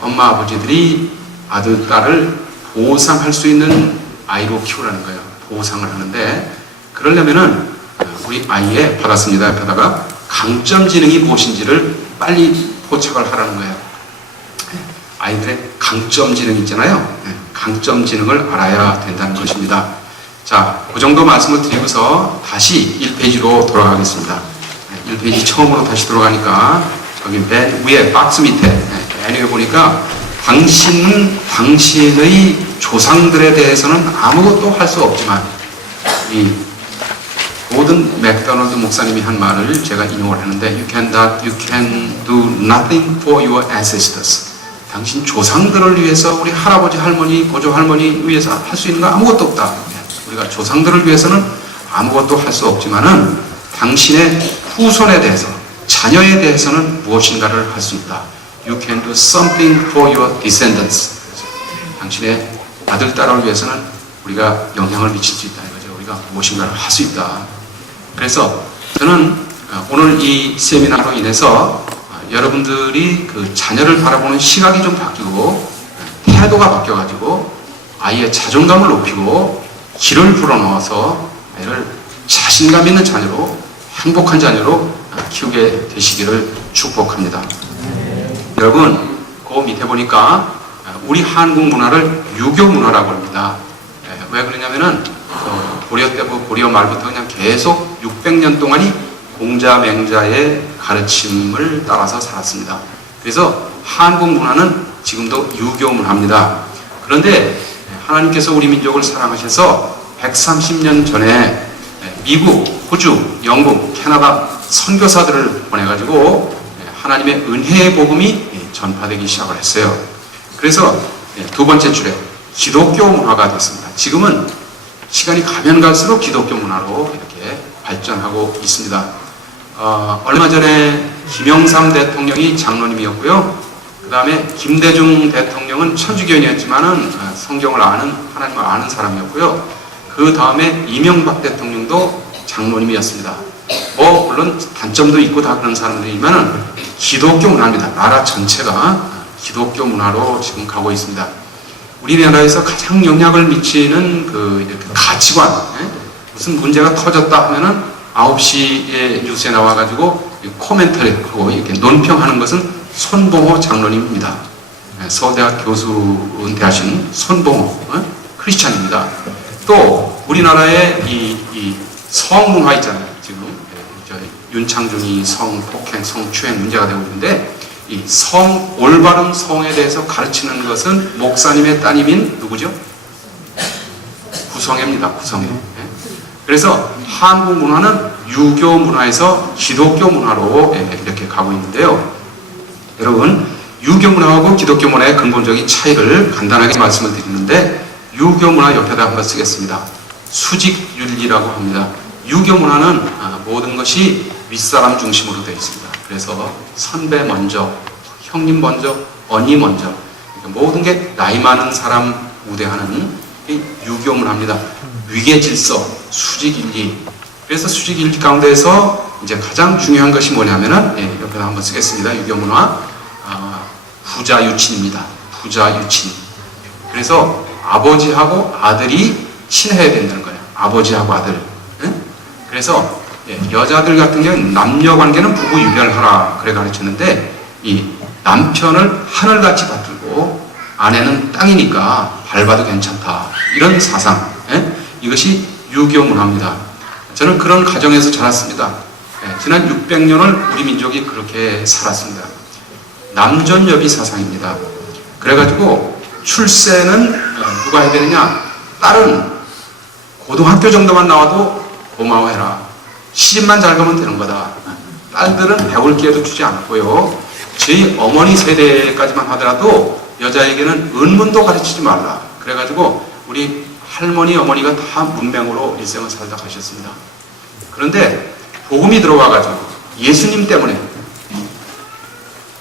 엄마 아버지들이 아들, 딸을 보상할 수 있는 아이로 키우라는 거예요. 보상을 하는데 그러려면은 우리 아이의 받았습니다. 옆에다가 강점 지능이 무엇인지를 빨리 포착을 하라는 거예요. 아이들의 강점 지능 있잖아요. 강점 지능을 알아야 된다는 것입니다. 자, 그 정도 말씀을 드리고서 다시 1페이지로 돌아가겠습니다. 1페이지 처음으로 다시 돌아가니까 여기 맨 위에 박스 밑에 맨 위에 보니까 당신은 당신의 조상들에 대해서는 아무것도 할 수 없지만 이 고든 맥도널드 목사님이 한 말을 제가 인용을 하는데 you can do nothing for your ancestors. 당신 조상들을 위해서 우리 할아버지, 할머니, 고조 할머니 위해서 할 수 있는 거 아무것도 없다. 우리가 조상들을 위해서는 아무것도 할 수 없지만은 당신의 후손에 대해서, 자녀에 대해서는 무엇인가를 할 수 있다. You can do something for your descendants. 당신의 아들, 딸을 위해서는 우리가 영향을 미칠 수 있다. 이거죠. 우리가 무엇인가를 할 수 있다. 그래서 저는 오늘 이 세미나로 인해서 여러분들이 그 자녀를 바라보는 시각이 좀 바뀌고 태도가 바뀌어가지고 아이의 자존감을 높이고 길을 불어넣어서 아이를 자신감 있는 자녀로 행복한 자녀로 키우게 되시기를 축복합니다. 여러분 그 밑에 보니까 우리 한국 문화를 유교 문화라고 합니다. 왜 그러냐면은 고려 말부터 그냥 계속 600년 동안이 공자 맹자의 가르침을 따라서 살았습니다. 그래서 한국 문화는 지금도 유교 문화입니다. 그런데 하나님께서 우리 민족을 사랑하셔서 130년 전에 미국, 호주, 영국, 캐나다 선교사들을 보내가지고 하나님의 은혜의 복음이 전파되기 시작을 했어요. 그래서 두 번째 줄에 기독교 문화가 됐습니다. 지금은 시간이 가면 갈수록 기독교 문화로 이렇게 발전하고 있습니다. 얼마 전에 김영삼 대통령이 장로님이었고요. 그 다음에 김대중 대통령은 천주교인이었지만은 성경을 아는, 하나님을 아는 사람이었고요. 그 다음에 이명박 대통령도 장로님이었습니다. 물론 단점도 있고 다 그런 사람들이지만은 기독교 문화입니다. 나라 전체가 기독교 문화로 지금 가고 있습니다. 우리나라에서 가장 영향을 미치는 이렇게 가치관, 무슨 문제가 터졌다 하면은 9시에 뉴스에 나와가지고 코멘터리하고 이렇게 논평하는 것은 손봉호 장로님입니다. 서울대학 교수 대하신 손봉호 크리스찬입니다. 또 우리나라의 이 성문화 있잖아요. 지금 윤창중이 성폭행, 성추행 문제가 되고 있는데 이 올바른 성에 대해서 가르치는 것은 목사님의 따님인 누구죠? 구성애입니다. 구성애. 그래서 한국 문화는 유교 문화에서 기독교 문화로 이렇게 가고 있는데요. 여러분, 유교 문화하고 기독교 문화의 근본적인 차이를 간단하게 말씀을 드리는데, 유교 문화 옆에다 한번 쓰겠습니다. 수직윤리라고 합니다. 유교 문화는 모든 것이 윗사람 중심으로 되어 있습니다. 그래서 선배 먼저, 형님 먼저, 언니 먼저, 모든 게 나이 많은 사람 우대하는 유교 문화입니다. 위계 질서, 수직윤리. 그래서 수직윤리 가운데서 이제 가장 중요한 것이 뭐냐면은, 옆에다 한번 쓰겠습니다. 유교 문화. 부자유친입니다. 부자유친. 그래서 아버지하고 아들이 친해야 된다는 거예요. 아버지하고 아들. 그래서 여자들 같은 경우는 남녀 관계는 부부 유별하라 그래 가르쳤는데, 이 남편을 하늘같이 받들고 아내는 땅이니까 밟아도 괜찮다, 이런 사상, 이것이 유교 문화입니다. 저는 그런 가정에서 자랐습니다. 지난 600년을 우리 민족이 그렇게 살았습니다. 남존여비 사상입니다. 그래가지고 출세는 누가 해야 되느냐? 딸은 고등학교 정도만 나와도 고마워해라. 시집만 잘 가면 되는 거다. 딸들은 배울 기회도 주지 않고요. 저희 어머니 세대까지만 하더라도 여자에게는 은문도 가르치지 말라. 그래가지고 우리 할머니, 어머니가 다 문맹으로 일생을 살다 가셨습니다. 그런데 복음이 들어와가지고 예수님 때문에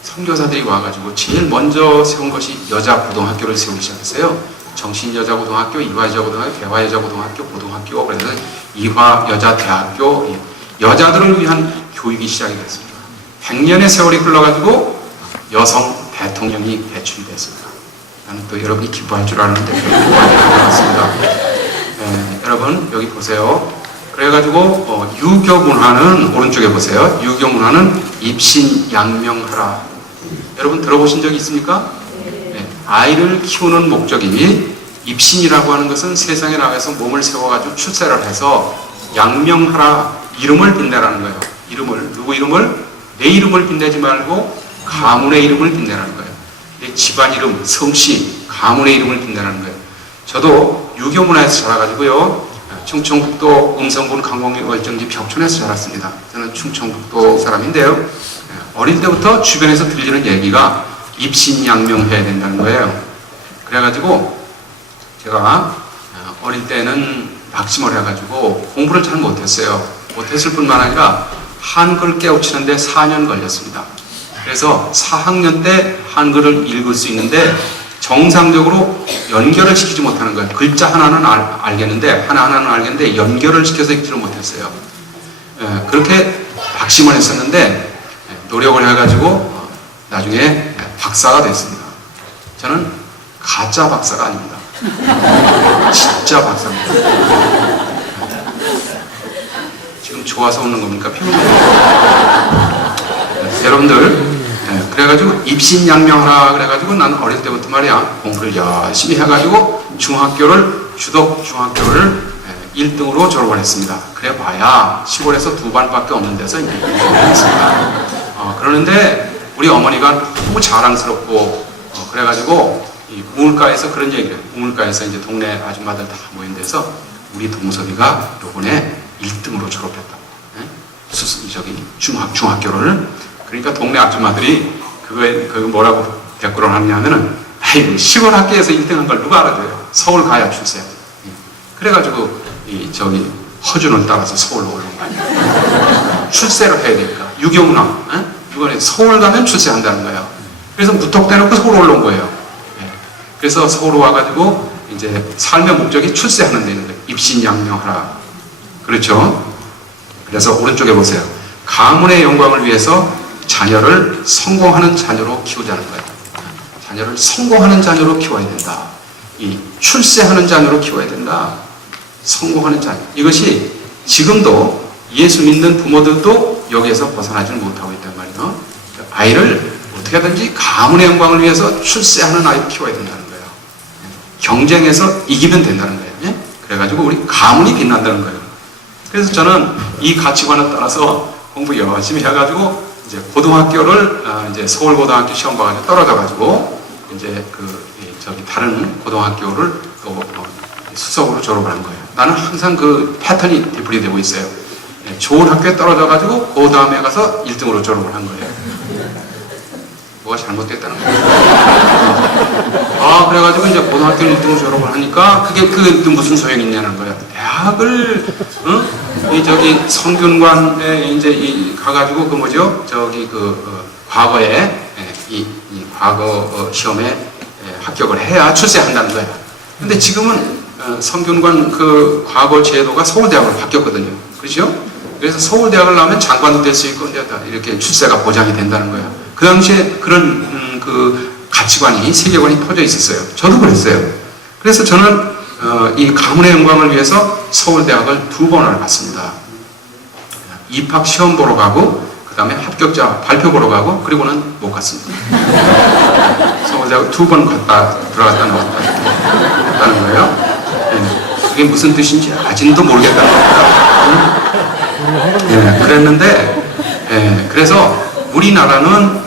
선교사들이 와가지고 제일 먼저 세운 것이 여자고등학교를 세우기 시작했어요. 정신여자고등학교, 이화여자고등학교, 개화여자고등학교, 고등학교, 그래서 이화여자대학교, 여자들을 위한 교육이 시작이 됐습니다. 100년의 세월이 흘러가지고 여성 대통령이 배출이 됐습니다. 나는 또 여러분이 기뻐할 줄 아는데 기뻐할 줄 알았습니다. 여러분 여기 보세요. 그래가지고 유교 문화는 오른쪽에 보세요. 유교 문화는 입신양명하라. 여러분 들어보신 적이 있습니까? 아이를 키우는 목적이, 입신이라고 하는 것은 세상에 나가서 몸을 세워가지고 출세를 해서 양명하라, 이름을 빛내라는 거예요. 이름을, 누구 이름을? 내 이름을 빛내지 말고 가문의 이름을 빛내라는 거예요. 내 집안 이름, 성씨, 가문의 이름을 빛내라는 거예요. 저도 유교 문화에서 자라가지고요, 충청북도 음성군 강곡리 월정지 벽촌에서 자랐습니다. 저는 충청북도 사람인데요, 어릴 때부터 주변에서 들리는 얘기가 입신양명해야 된다는 거예요. 그래가지고 제가 어릴 때는 낙심을 해가지고 공부를 잘 못했어요. 못했을 뿐만 아니라 한글 깨우치는데 4년 걸렸습니다. 그래서 4학년 때 한글을 읽을 수 있는데 정상적으로 연결을 시키지 못하는 거예요. 글자 하나는 알겠는데, 하나하나는 알겠는데 연결을 시켜서 읽지를 못했어요. 그렇게 낙심을 했었는데 노력을 해가지고 나중에 박사가 됐습니다. 저는 가짜 박사가 아닙니다. 진짜 박사입니다. 지금 좋아서 웃는 겁니까? 여러분들, 그래가지고 입신양명하라 그래가지고 나는 어릴 때부터 말이야 공부를 열심히 해가지고 주덕 중학교를 1등으로 졸업을 했습니다. 그래 봐야 시골에서 2반밖에 없는 데서 이제 했습니다. 그러는데 우리 어머니가 너무 자랑스럽고, 그래가지고 이 우물가에서 그런 얘기를 해요. 우물가에서 이제 동네 아줌마들 다 모인 데서 우리 동섭이가 요번에 1등으로 졸업했다고. 중학교를. 그러니까 동네 아줌마들이 그거 뭐라고 댓글을 하냐면은, 아이, 시골 학교에서 1등한 걸 누가 알아줘요? 서울 가야 출세. 그래가지고, 허준을 따라서 서울로 올라온 거 아니에요. 출세를 해야 되니까. 유교문화. 이번에 서울 가면 출세한다는 거예요. 그래서 무턱대놓고 서울 올라온 거예요. 그래서 서울 와가지고, 이제 삶의 목적이 출세하는 데 있는 거예요. 입신양명하라. 그렇죠? 그래서 오른쪽에 보세요. 가문의 영광을 위해서 자녀를 성공하는 자녀로 키우자는 거예요. 자녀를 성공하는 자녀로 키워야 된다. 이 출세하는 자녀로 키워야 된다. 성공하는 자녀. 이것이 지금도 예수 믿는 부모들도 여기에서 벗어나지 못하고 있단 말이에요. 아이를 어떻게든지 가문의 영광을 위해서 출세하는 아이를 키워야 된다는 거예요. 경쟁에서 이기면 된다는 거예요. 그래가지고 우리 가문이 빛난다는 거예요. 그래서 저는 이 가치관에 따라서 공부 열심히 해가지고 이제 고등학교를 이제 서울고등학교 시험 봐가지고 떨어져가지고 이제 다른 고등학교를 또 수석으로 졸업을 한 거예요. 나는 항상 그 패턴이 되풀이되고 있어요. 좋은 학교에 떨어져가지고 그 다음에 가서 1등으로 졸업을 한 거예요. 뭐가 잘못됐다는 거예요. 그래가지고 이제 고등학교 1등 졸업을 하니까 그게 무슨 소용이 있냐는 거예요. 대학을, 성균관에 이제 가가지고 과거에, 과거 시험에 합격을 해야 출세한다는 거예요. 근데 지금은 성균관 과거 제도가 서울대학으로 바뀌었거든요. 그렇죠? 그래서 서울대학을 나오면 장관도 될 수 있고 이제 이렇게 출세가 보장이 된다는 거예요. 그 당시에 그런 가치관이, 세계관이 퍼져 있었어요. 저도 그랬어요. 그래서 저는 이 가문의 영광을 위해서 서울대학을 2번을 갔습니다. 입학 시험 보러 가고 그 다음에 합격자 발표 보러 가고 그리고는 못 갔습니다. 서울대학을 2번 들어갔다 나왔다 했다는 거예요. 그게 무슨 뜻인지 아직도 모르겠다는 겁니다. 그랬는데 그래서 우리나라는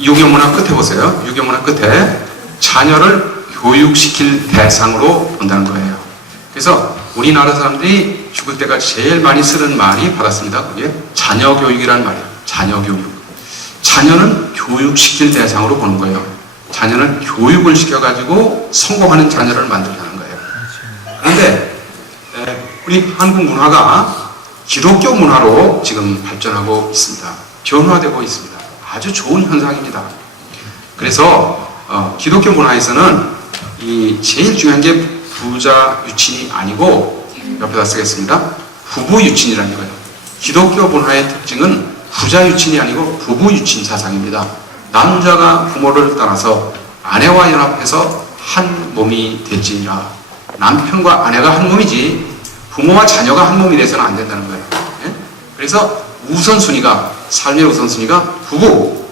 유교문화 끝에 보세요. 유교문화 끝에 자녀를 교육시킬 대상으로 본다는 거예요. 그래서 우리나라 사람들이 죽을 때까지 제일 많이 쓰는 말이 받았습니다. 그게 자녀교육이라는 말이에요. 자녀교육. 자녀는 교육시킬 대상으로 보는 거예요. 자녀는 교육을 시켜가지고 성공하는 자녀를 만들자는 거예요. 그런데 우리 한국 문화가 기독교 문화로 지금 발전하고 있습니다. 변화되고 있습니다. 아주 좋은 현상입니다. 그래서 기독교 문화에서는 이 제일 중요한 게 부자 유친이 아니고 옆에다 쓰겠습니다. 부부 유친이라는 거예요. 기독교 문화의 특징은 부자 유친이 아니고 부부 유친 사상입니다. 남자가 부모를 따라서 아내와 연합해서 한 몸이 될지니라. 남편과 아내가 한 몸이지 부모와 자녀가 한 몸이 돼서는 안 된다는 거예요. 그래서 우선순위가, 삶의 우선순위가 부부,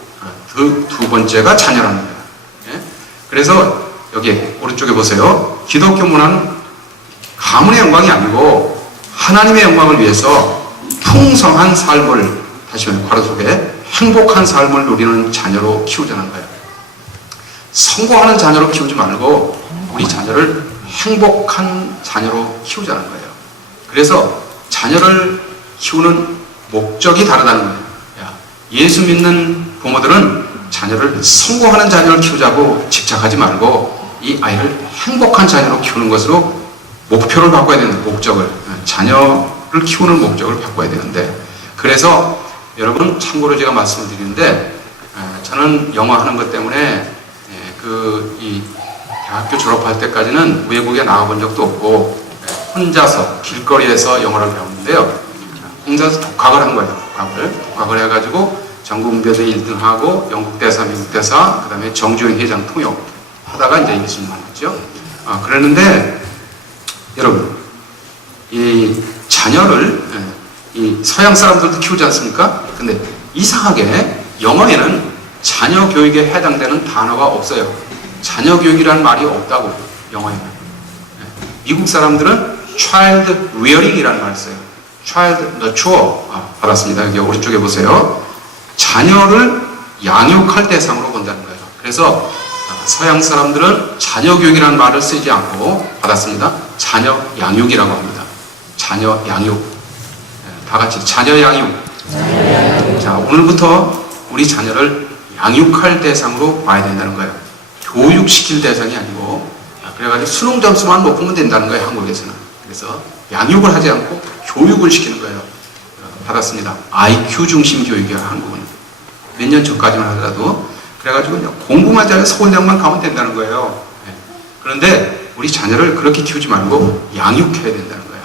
두 번째가 자녀라는 거예요. 그래서 여기 오른쪽에 보세요. 기독교 문화는 가문의 영광이 아니고 하나님의 영광을 위해서 풍성한 삶을, 다시 말해 괄호 속에 행복한 삶을 누리는 자녀로 키우자는 거예요. 성공하는 자녀로 키우지 말고 우리 자녀를 행복한 자녀로 키우자는 거예요. 그래서 자녀를 키우는 목적이 다르다는 거예요. 예수 믿는 부모들은 자녀를 성공하는 자녀를 키우자고 집착하지 말고 이 아이를 행복한 자녀로 키우는 것으로 목표를 바꿔야 되는 목적을, 자녀를 키우는 목적을 바꿔야 되는데, 그래서 여러분 참고로 제가 말씀을 드리는데, 저는 영어 하는 것 때문에 이 대학교 졸업할 때까지는 외국에 나가본 적도 없고 혼자서 길거리에서 영어를 배웠는데요. 혼자서 독학을 한 거예요. 독학을 해가지고 전국문별대 1등하고 영국대사, 미국대사, 그 다음에 정주행 회장 통역 하다가 이제 예수님 만났죠. 그랬는데 여러분, 이 자녀를 이 서양 사람들도 키우지 않습니까? 근데 이상하게 영어에는 자녀 교육에 해당되는 단어가 없어요. 자녀 교육이라는 말이 없다고, 영어에는. 미국 사람들은 child rearing이라는 말을 써요. child nurture 받았습니다. 여기 오른쪽에 보세요. 자녀를 양육할 대상으로 본다는 거예요. 그래서 서양 사람들은 자녀 교육이라는 말을 쓰지 않고 받았습니다. 자녀 양육이라고 합니다. 자녀 양육. 예, 다 같이 자녀 양육. 자, 오늘부터 우리 자녀를 양육할 대상으로 봐야 된다는 거예요. 교육시킬 대상이 아니고, 그래가지고 수능 점수만 높으면 된다는 거예요, 한국에서는. 그래서 양육을 하지 않고 교육을 시키는 거예요. 받았습니다. IQ 중심 교육이야, 한국은. 몇 년 전까지만 하더라도. 그래가지고 공부만 잘해서 서울대학만 가면 된다는 거예요. 그런데 우리 자녀를 그렇게 키우지 말고 양육해야 된다는 거예요.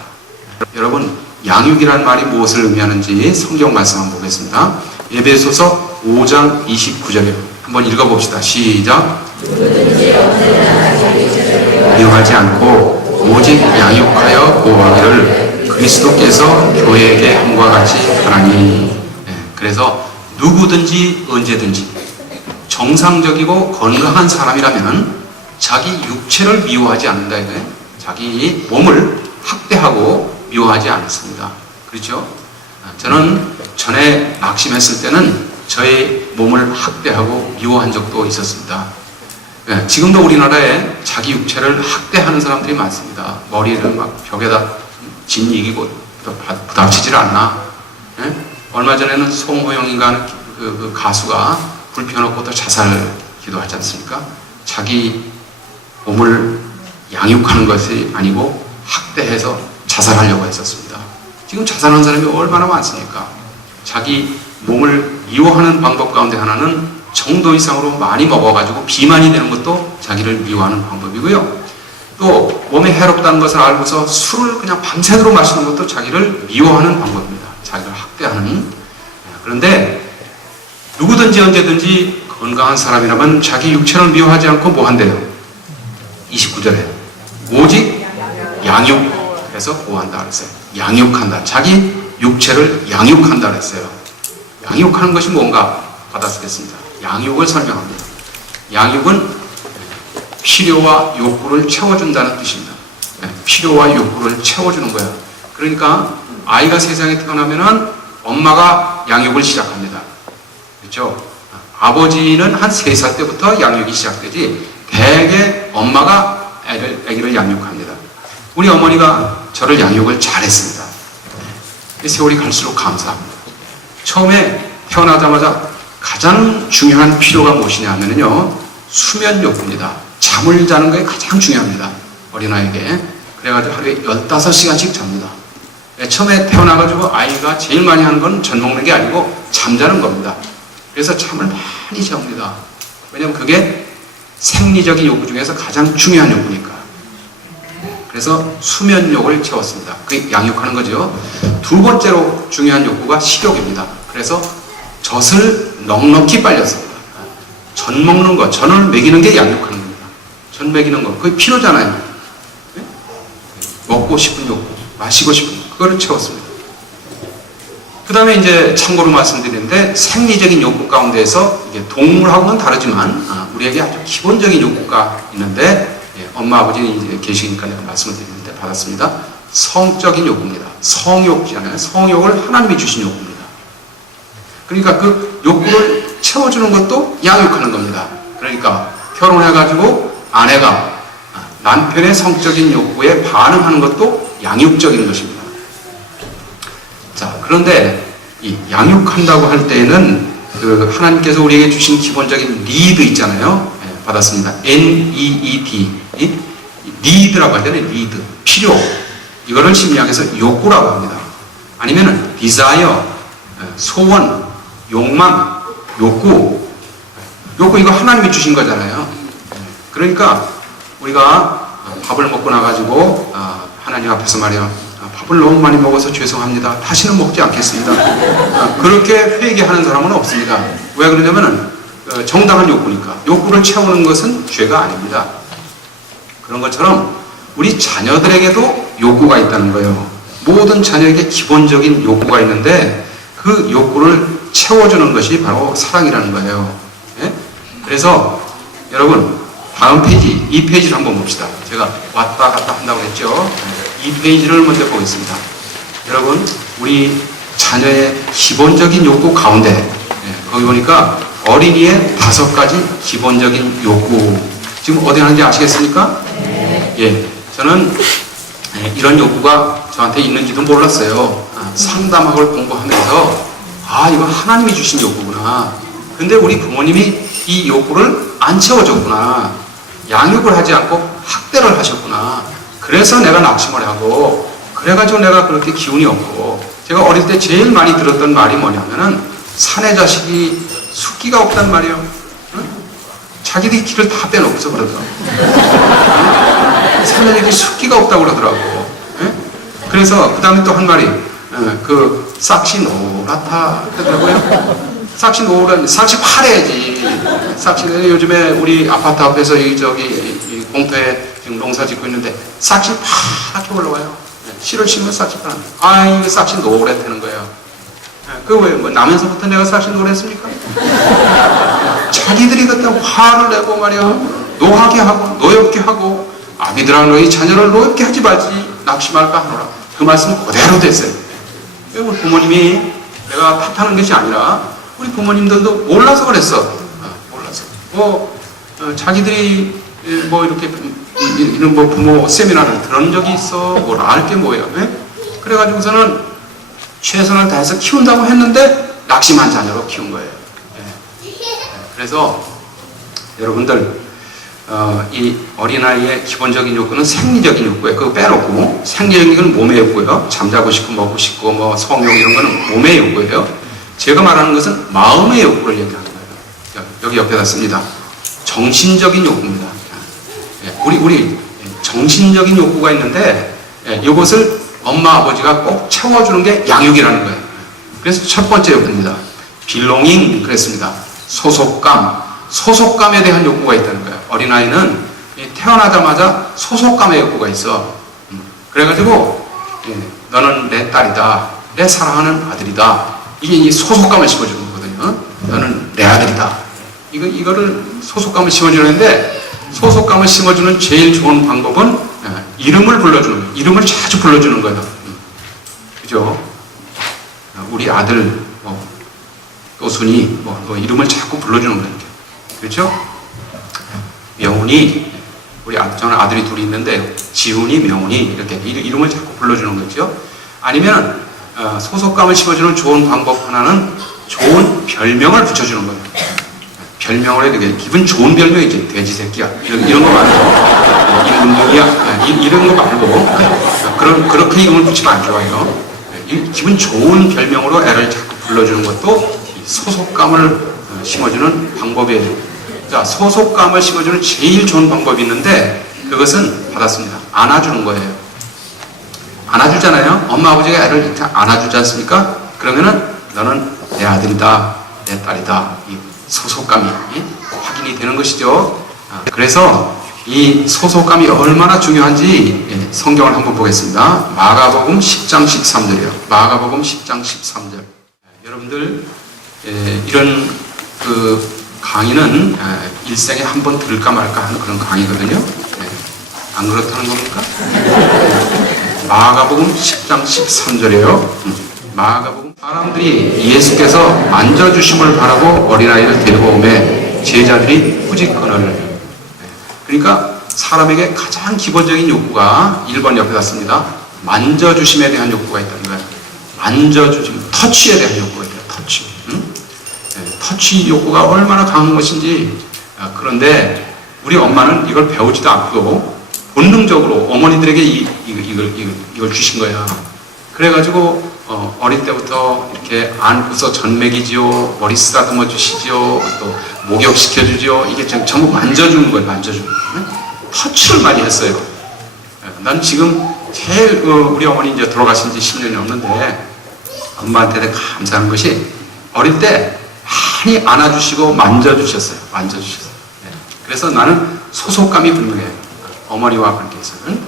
여러분, 양육이라는 말이 무엇을 의미하는지 성경 말씀 한번 보겠습니다. 에베소서 5장 29절에 한번 읽어봅시다. 시작. 미워하지 않고 오직 양육하여 보호하기를 그리스도께서 교회에게 함과 같이 하나니. 그래서 누구든지 언제든지 정상적이고 건강한 사람이라면 자기 육체를 미워하지 않는다. 자기 몸을 학대하고 미워하지 않습니다. 그렇죠? 저는 전에 낙심했을 때는 저의 몸을 학대하고 미워한 적도 있었습니다. 지금도 우리나라에 자기 육체를 학대하는 사람들이 많습니다. 머리를 막 벽에다 짓이기고 부닥치질 않나. 얼마 전에는 송호영인가 하는 그 가수가 불 펴놓고 또 자살 기도하지 않습니까? 자기 몸을 양육하는 것이 아니고 학대해서 자살하려고 했었습니다. 지금 자살하는 사람이 얼마나 많습니까? 자기 몸을 미워하는 방법 가운데 하나는 정도 이상으로 많이 먹어가지고 비만이 되는 것도 자기를 미워하는 방법이고요. 또 몸에 해롭다는 것을 알고서 술을 그냥 밤새도록 마시는 것도 자기를 미워하는 방법입니다. 자기를 학대하는. 그런데 누구든지 언제든지 건강한 사람이라면 자기 육체를 미워하지 않고 뭐 한대요? 29절에 오직 양육해서 보호한다 그랬어요. 양육한다. 자기 육체를 양육한다 그랬어요. 양육하는 것이 뭔가 받아쓰겠습니다. 양육을 설명합니다. 양육은 필요와 욕구를 채워준다는 뜻입니다. 필요와 욕구를 채워주는 거예요. 그러니까 아이가 세상에 태어나면은 엄마가 양육을 시작합니다. 그렇죠? 아버지는 한 3살 때부터 양육이 시작되지 대개 엄마가 아기를 양육합니다. 우리 어머니가 저를 양육을 잘했습니다. 세월이 갈수록 감사합니다. 처음에 태어나자마자 가장 중요한 필요가 무엇이냐 하면요, 수면 욕구입니다. 잠을 자는 게 가장 중요합니다. 어린아이에게. 그래가지고 하루에 15시간씩 잡니다. 처음에 태어나가지고 아이가 제일 많이 하는 건 젖 먹는 게 아니고 잠자는 겁니다. 그래서 잠을 많이 잡니다. 왜냐하면 그게 생리적인 욕구 중에서 가장 중요한 욕구니까. 그래서 수면욕을 채웠습니다. 그게 양육하는 거죠. 두 번째로 중요한 욕구가 식욕입니다. 그래서 젖을 넉넉히 빨렸습니다. 젖 먹는 거, 젖을 먹이는 게 양육하는 겁니다. 젖 먹이는 거, 그게 필요잖아요. 먹고 싶은 욕구, 마시고 싶은 욕구, 그거를 채웠습니다. 그 다음에 이제 참고로 말씀드리는데 생리적인 욕구 가운데에서 이게 동물하고는 다르지만 우리에게 아주 기본적인 욕구가 있는데 엄마 아버지는 이제 계시니까 내가 말씀을 드리는데 받았습니다. 성적인 욕구입니다. 성욕이잖아요. 성욕을 하나님이 주신 욕구입니다. 그러니까 그 욕구를 채워주는 것도 양육하는 겁니다. 그러니까 결혼해가지고 아내가 남편의 성적인 욕구에 반응하는 것도 양육적인 것입니다. 자, 그런데 이 양육한다고 할 때에는 그 하나님께서 우리에게 주신 기본적인 need 있잖아요. 받았습니다. N-E-E-D. need라고 하잖아요. need. 필요. 이거를 심리학에서 욕구라고 합니다. 아니면은 desire. 소원. 욕망. 욕구. 욕구 이거 하나님이 주신 거잖아요. 그러니까 우리가 밥을 먹고 나가지고 하나님 앞에서 말이야. 밥을 너무 많이 먹어서 죄송합니다. 다시는 먹지 않겠습니다. 그렇게 회개하는 사람은 없습니다. 왜 그러냐면은 정당한 욕구니까. 욕구를 채우는 것은 죄가 아닙니다. 그런 것처럼 우리 자녀들에게도 욕구가 있다는 거예요. 모든 자녀에게 기본적인 욕구가 있는데 그 욕구를 채워주는 것이 바로 사랑이라는 거예요. 예? 그래서 여러분 다음 페이지, 이 페이지를 한번 봅시다. 제가 왔다 갔다 한다고 했죠. 이 페이지를 먼저 보겠습니다. 여러분 우리 자녀의 기본적인 욕구 가운데 거기 보니까 어린이의 5가지 기본적인 욕구 지금 어디 하는지 아시겠습니까? 네. 예, 저는 이런 욕구가 저한테 있는지도 몰랐어요. 상담학을 공부하면서 이거 하나님이 주신 욕구구나. 근데 우리 부모님이 이 욕구를 안 채워줬구나. 양육을 하지 않고 학대를 하셨구나. 그래서 내가 낙심을 하고 그래가지고 내가 그렇게 기운이 없고. 제가 어릴 때 제일 많이 들었던 말이 뭐냐면은 사내 자식이 숫기가 없단 말이에요. 응? 자기들이 기를 다 빼놓고서 그러더라고. 사내 자식이 숫기가 없다고 그러더라고. 응? 그래서 그 다음에 또 한 말이 그 싹시 노랗다 그러더라고요. 싹시 노란, 싹시 파래야지. 싹시는 요즘에 우리 아파트 앞에서 이 공터에 지금 농사 짓고 있는데 싹시 파랗게 올라와요. 씨를 심으면 싹시 파란. 이거 싹시 노랗다는 거예요. 그 왜, 나면서부터 내가 싹시 노랬습니까? 자기들이 그때 화를 내고 말이야. 노하게 하고, 노엽게 하고, 아비들아 너희 자녀를 노엽게 하지 말지. 낙심할까 하노라. 그 말씀이 그대로 됐어요. 우리 부모님이 내가 탓하는 것이 아니라 우리 부모님들도 몰라서 그랬어. 몰라서. 자기들이 이렇게 이런 부모 세미나를 들은 적이 있어. 뭘 알 게 뭐예요. 그래가지고서는 최선을 다해서 키운다고 했는데 낙심한 자녀로 키운 거예요. 그래서 여러분들 이 어린아이의 기본적인 욕구는 생리적인 욕구예요. 그거 빼놓고 생리적인 건 몸의 욕구예요. 잠자고 싶고 먹고 싶고 성욕 이런 거는 몸의 욕구예요. 제가 말하는 것은 마음의 욕구를 얘기하는 거예요. 여기 옆에다 씁니다. 정신적인 욕구입니다. 우리 정신적인 욕구가 있는데 이것을 엄마 아버지가 꼭 채워주는 게 양육이라는 거예요. 그래서 첫 번째 욕구입니다. belonging 그랬습니다. 소속감에 대한 욕구가 있다는 거예요. 어린아이는 태어나자마자 소속감의 욕구가 있어. 그래가지고 너는 내 딸이다. 내 사랑하는 아들이다. 이게 이 소속감을 심어주는 거거든요. 너는 내 아들이다. 이거를 소속감을 심어주는데 소속감을 심어주는 제일 좋은 방법은 이름을 불러주는 거예요. 이름을 자주 불러주는 거예요. 그죠? 우리 아들, 또순이, 이름을 자꾸 불러주는 거예요. 그렇죠? 명훈이, 저는 아들이 둘이 있는데, 지훈이, 명훈이, 이렇게 이름을 자꾸 불러주는 거죠. 아니면, 소속감을 심어주는 좋은 방법 하나는 좋은 별명을 붙여주는 거예요. 별명을 해도 기분 좋은 별명이지. 돼지 새끼야. 이런 거 말고. 인문명이야. 이런 거 말고. 그렇게 이름을 붙이면 안 좋아요. 기분 좋은 별명으로 애를 자꾸 불러주는 것도 소속감을 심어주는 방법이에요. 자, 소속감을 심어주는 제일 좋은 방법이 있는데 그것은 받았습니다. 안아주는 거예요. 안아주잖아요. 엄마 아버지가 애를 이렇게 안아주지 않습니까? 그러면은 너는 내 아들이다. 내 딸이다. 이 소속감이 확인이 되는 것이죠. 그래서 이 소속감이 얼마나 중요한지 성경을 한번 보겠습니다. 마가복음 10장 13절이에요. 마가복음 10장 13절. 여러분들 이런 그 강의는 일생에 한 번 들을까 말까 하는 그런 강의거든요. 안 그렇다는 겁니까? 마가복음 10장 13절이에요. 마가복음 사람들이 예수께서 만져주심을 바라고 어린아이를 데리고 오매 제자들이 후지건을. 그러니까 사람에게 가장 기본적인 욕구가 1번 옆에다 씁니다. 만져주심에 대한 욕구가 있다는 거예요. 만져주심, 터치에 대한 욕구가 있어요. 터치. 터치 욕구가 얼마나 강한 것인지. 그런데 우리 엄마는 이걸 배우지도 않고 본능적으로 어머니들에게 이걸 주신 거야. 그래가지고 어릴 때부터 이렇게 안고서 전먹이지요, 머리 쓰다듬어 주시지요, 또 목욕시켜 주지요. 이게 전부 만져주는 거예요. 만져주는 거예요. 터치를 많이 했어요. 난 지금 제일 우리 어머니 이제 돌아가신 지 10년이 넘는데 엄마한테 내가 감사한 것이 어릴 때 많이 안아주시고 만져주셨어요. 그래서 나는 소속감이 분명해요. 어머니와 관계에서는.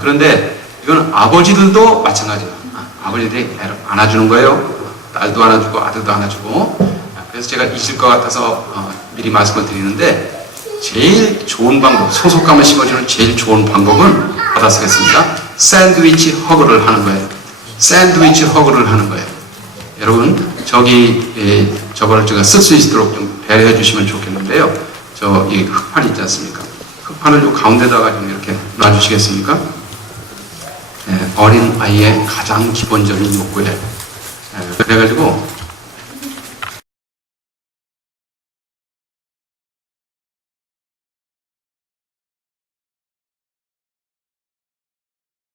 그런데 이건 아버지들도 마찬가지예요. 아버지들이 애를 안아주는 거예요. 딸도 안아주고 아들도 안아주고. 그래서 제가 잊을 것 같아서 미리 말씀을 드리는데 제일 좋은 방법, 소속감을 심어주는 제일 좋은 방법은 받아 쓰겠습니다. 샌드위치 허그를 하는 거예요. 샌드위치 허그를 하는 거예요. 여러분 저거를 제가 쓸 수 있도록 좀 배려해 주시면 좋겠는데요. 이 흑판 있지 않습니까? 흑판을 요 가운데다가 좀 이렇게 놔주시겠습니까? 어린 아이의 가장 기본적인 욕구예요. 그래가지고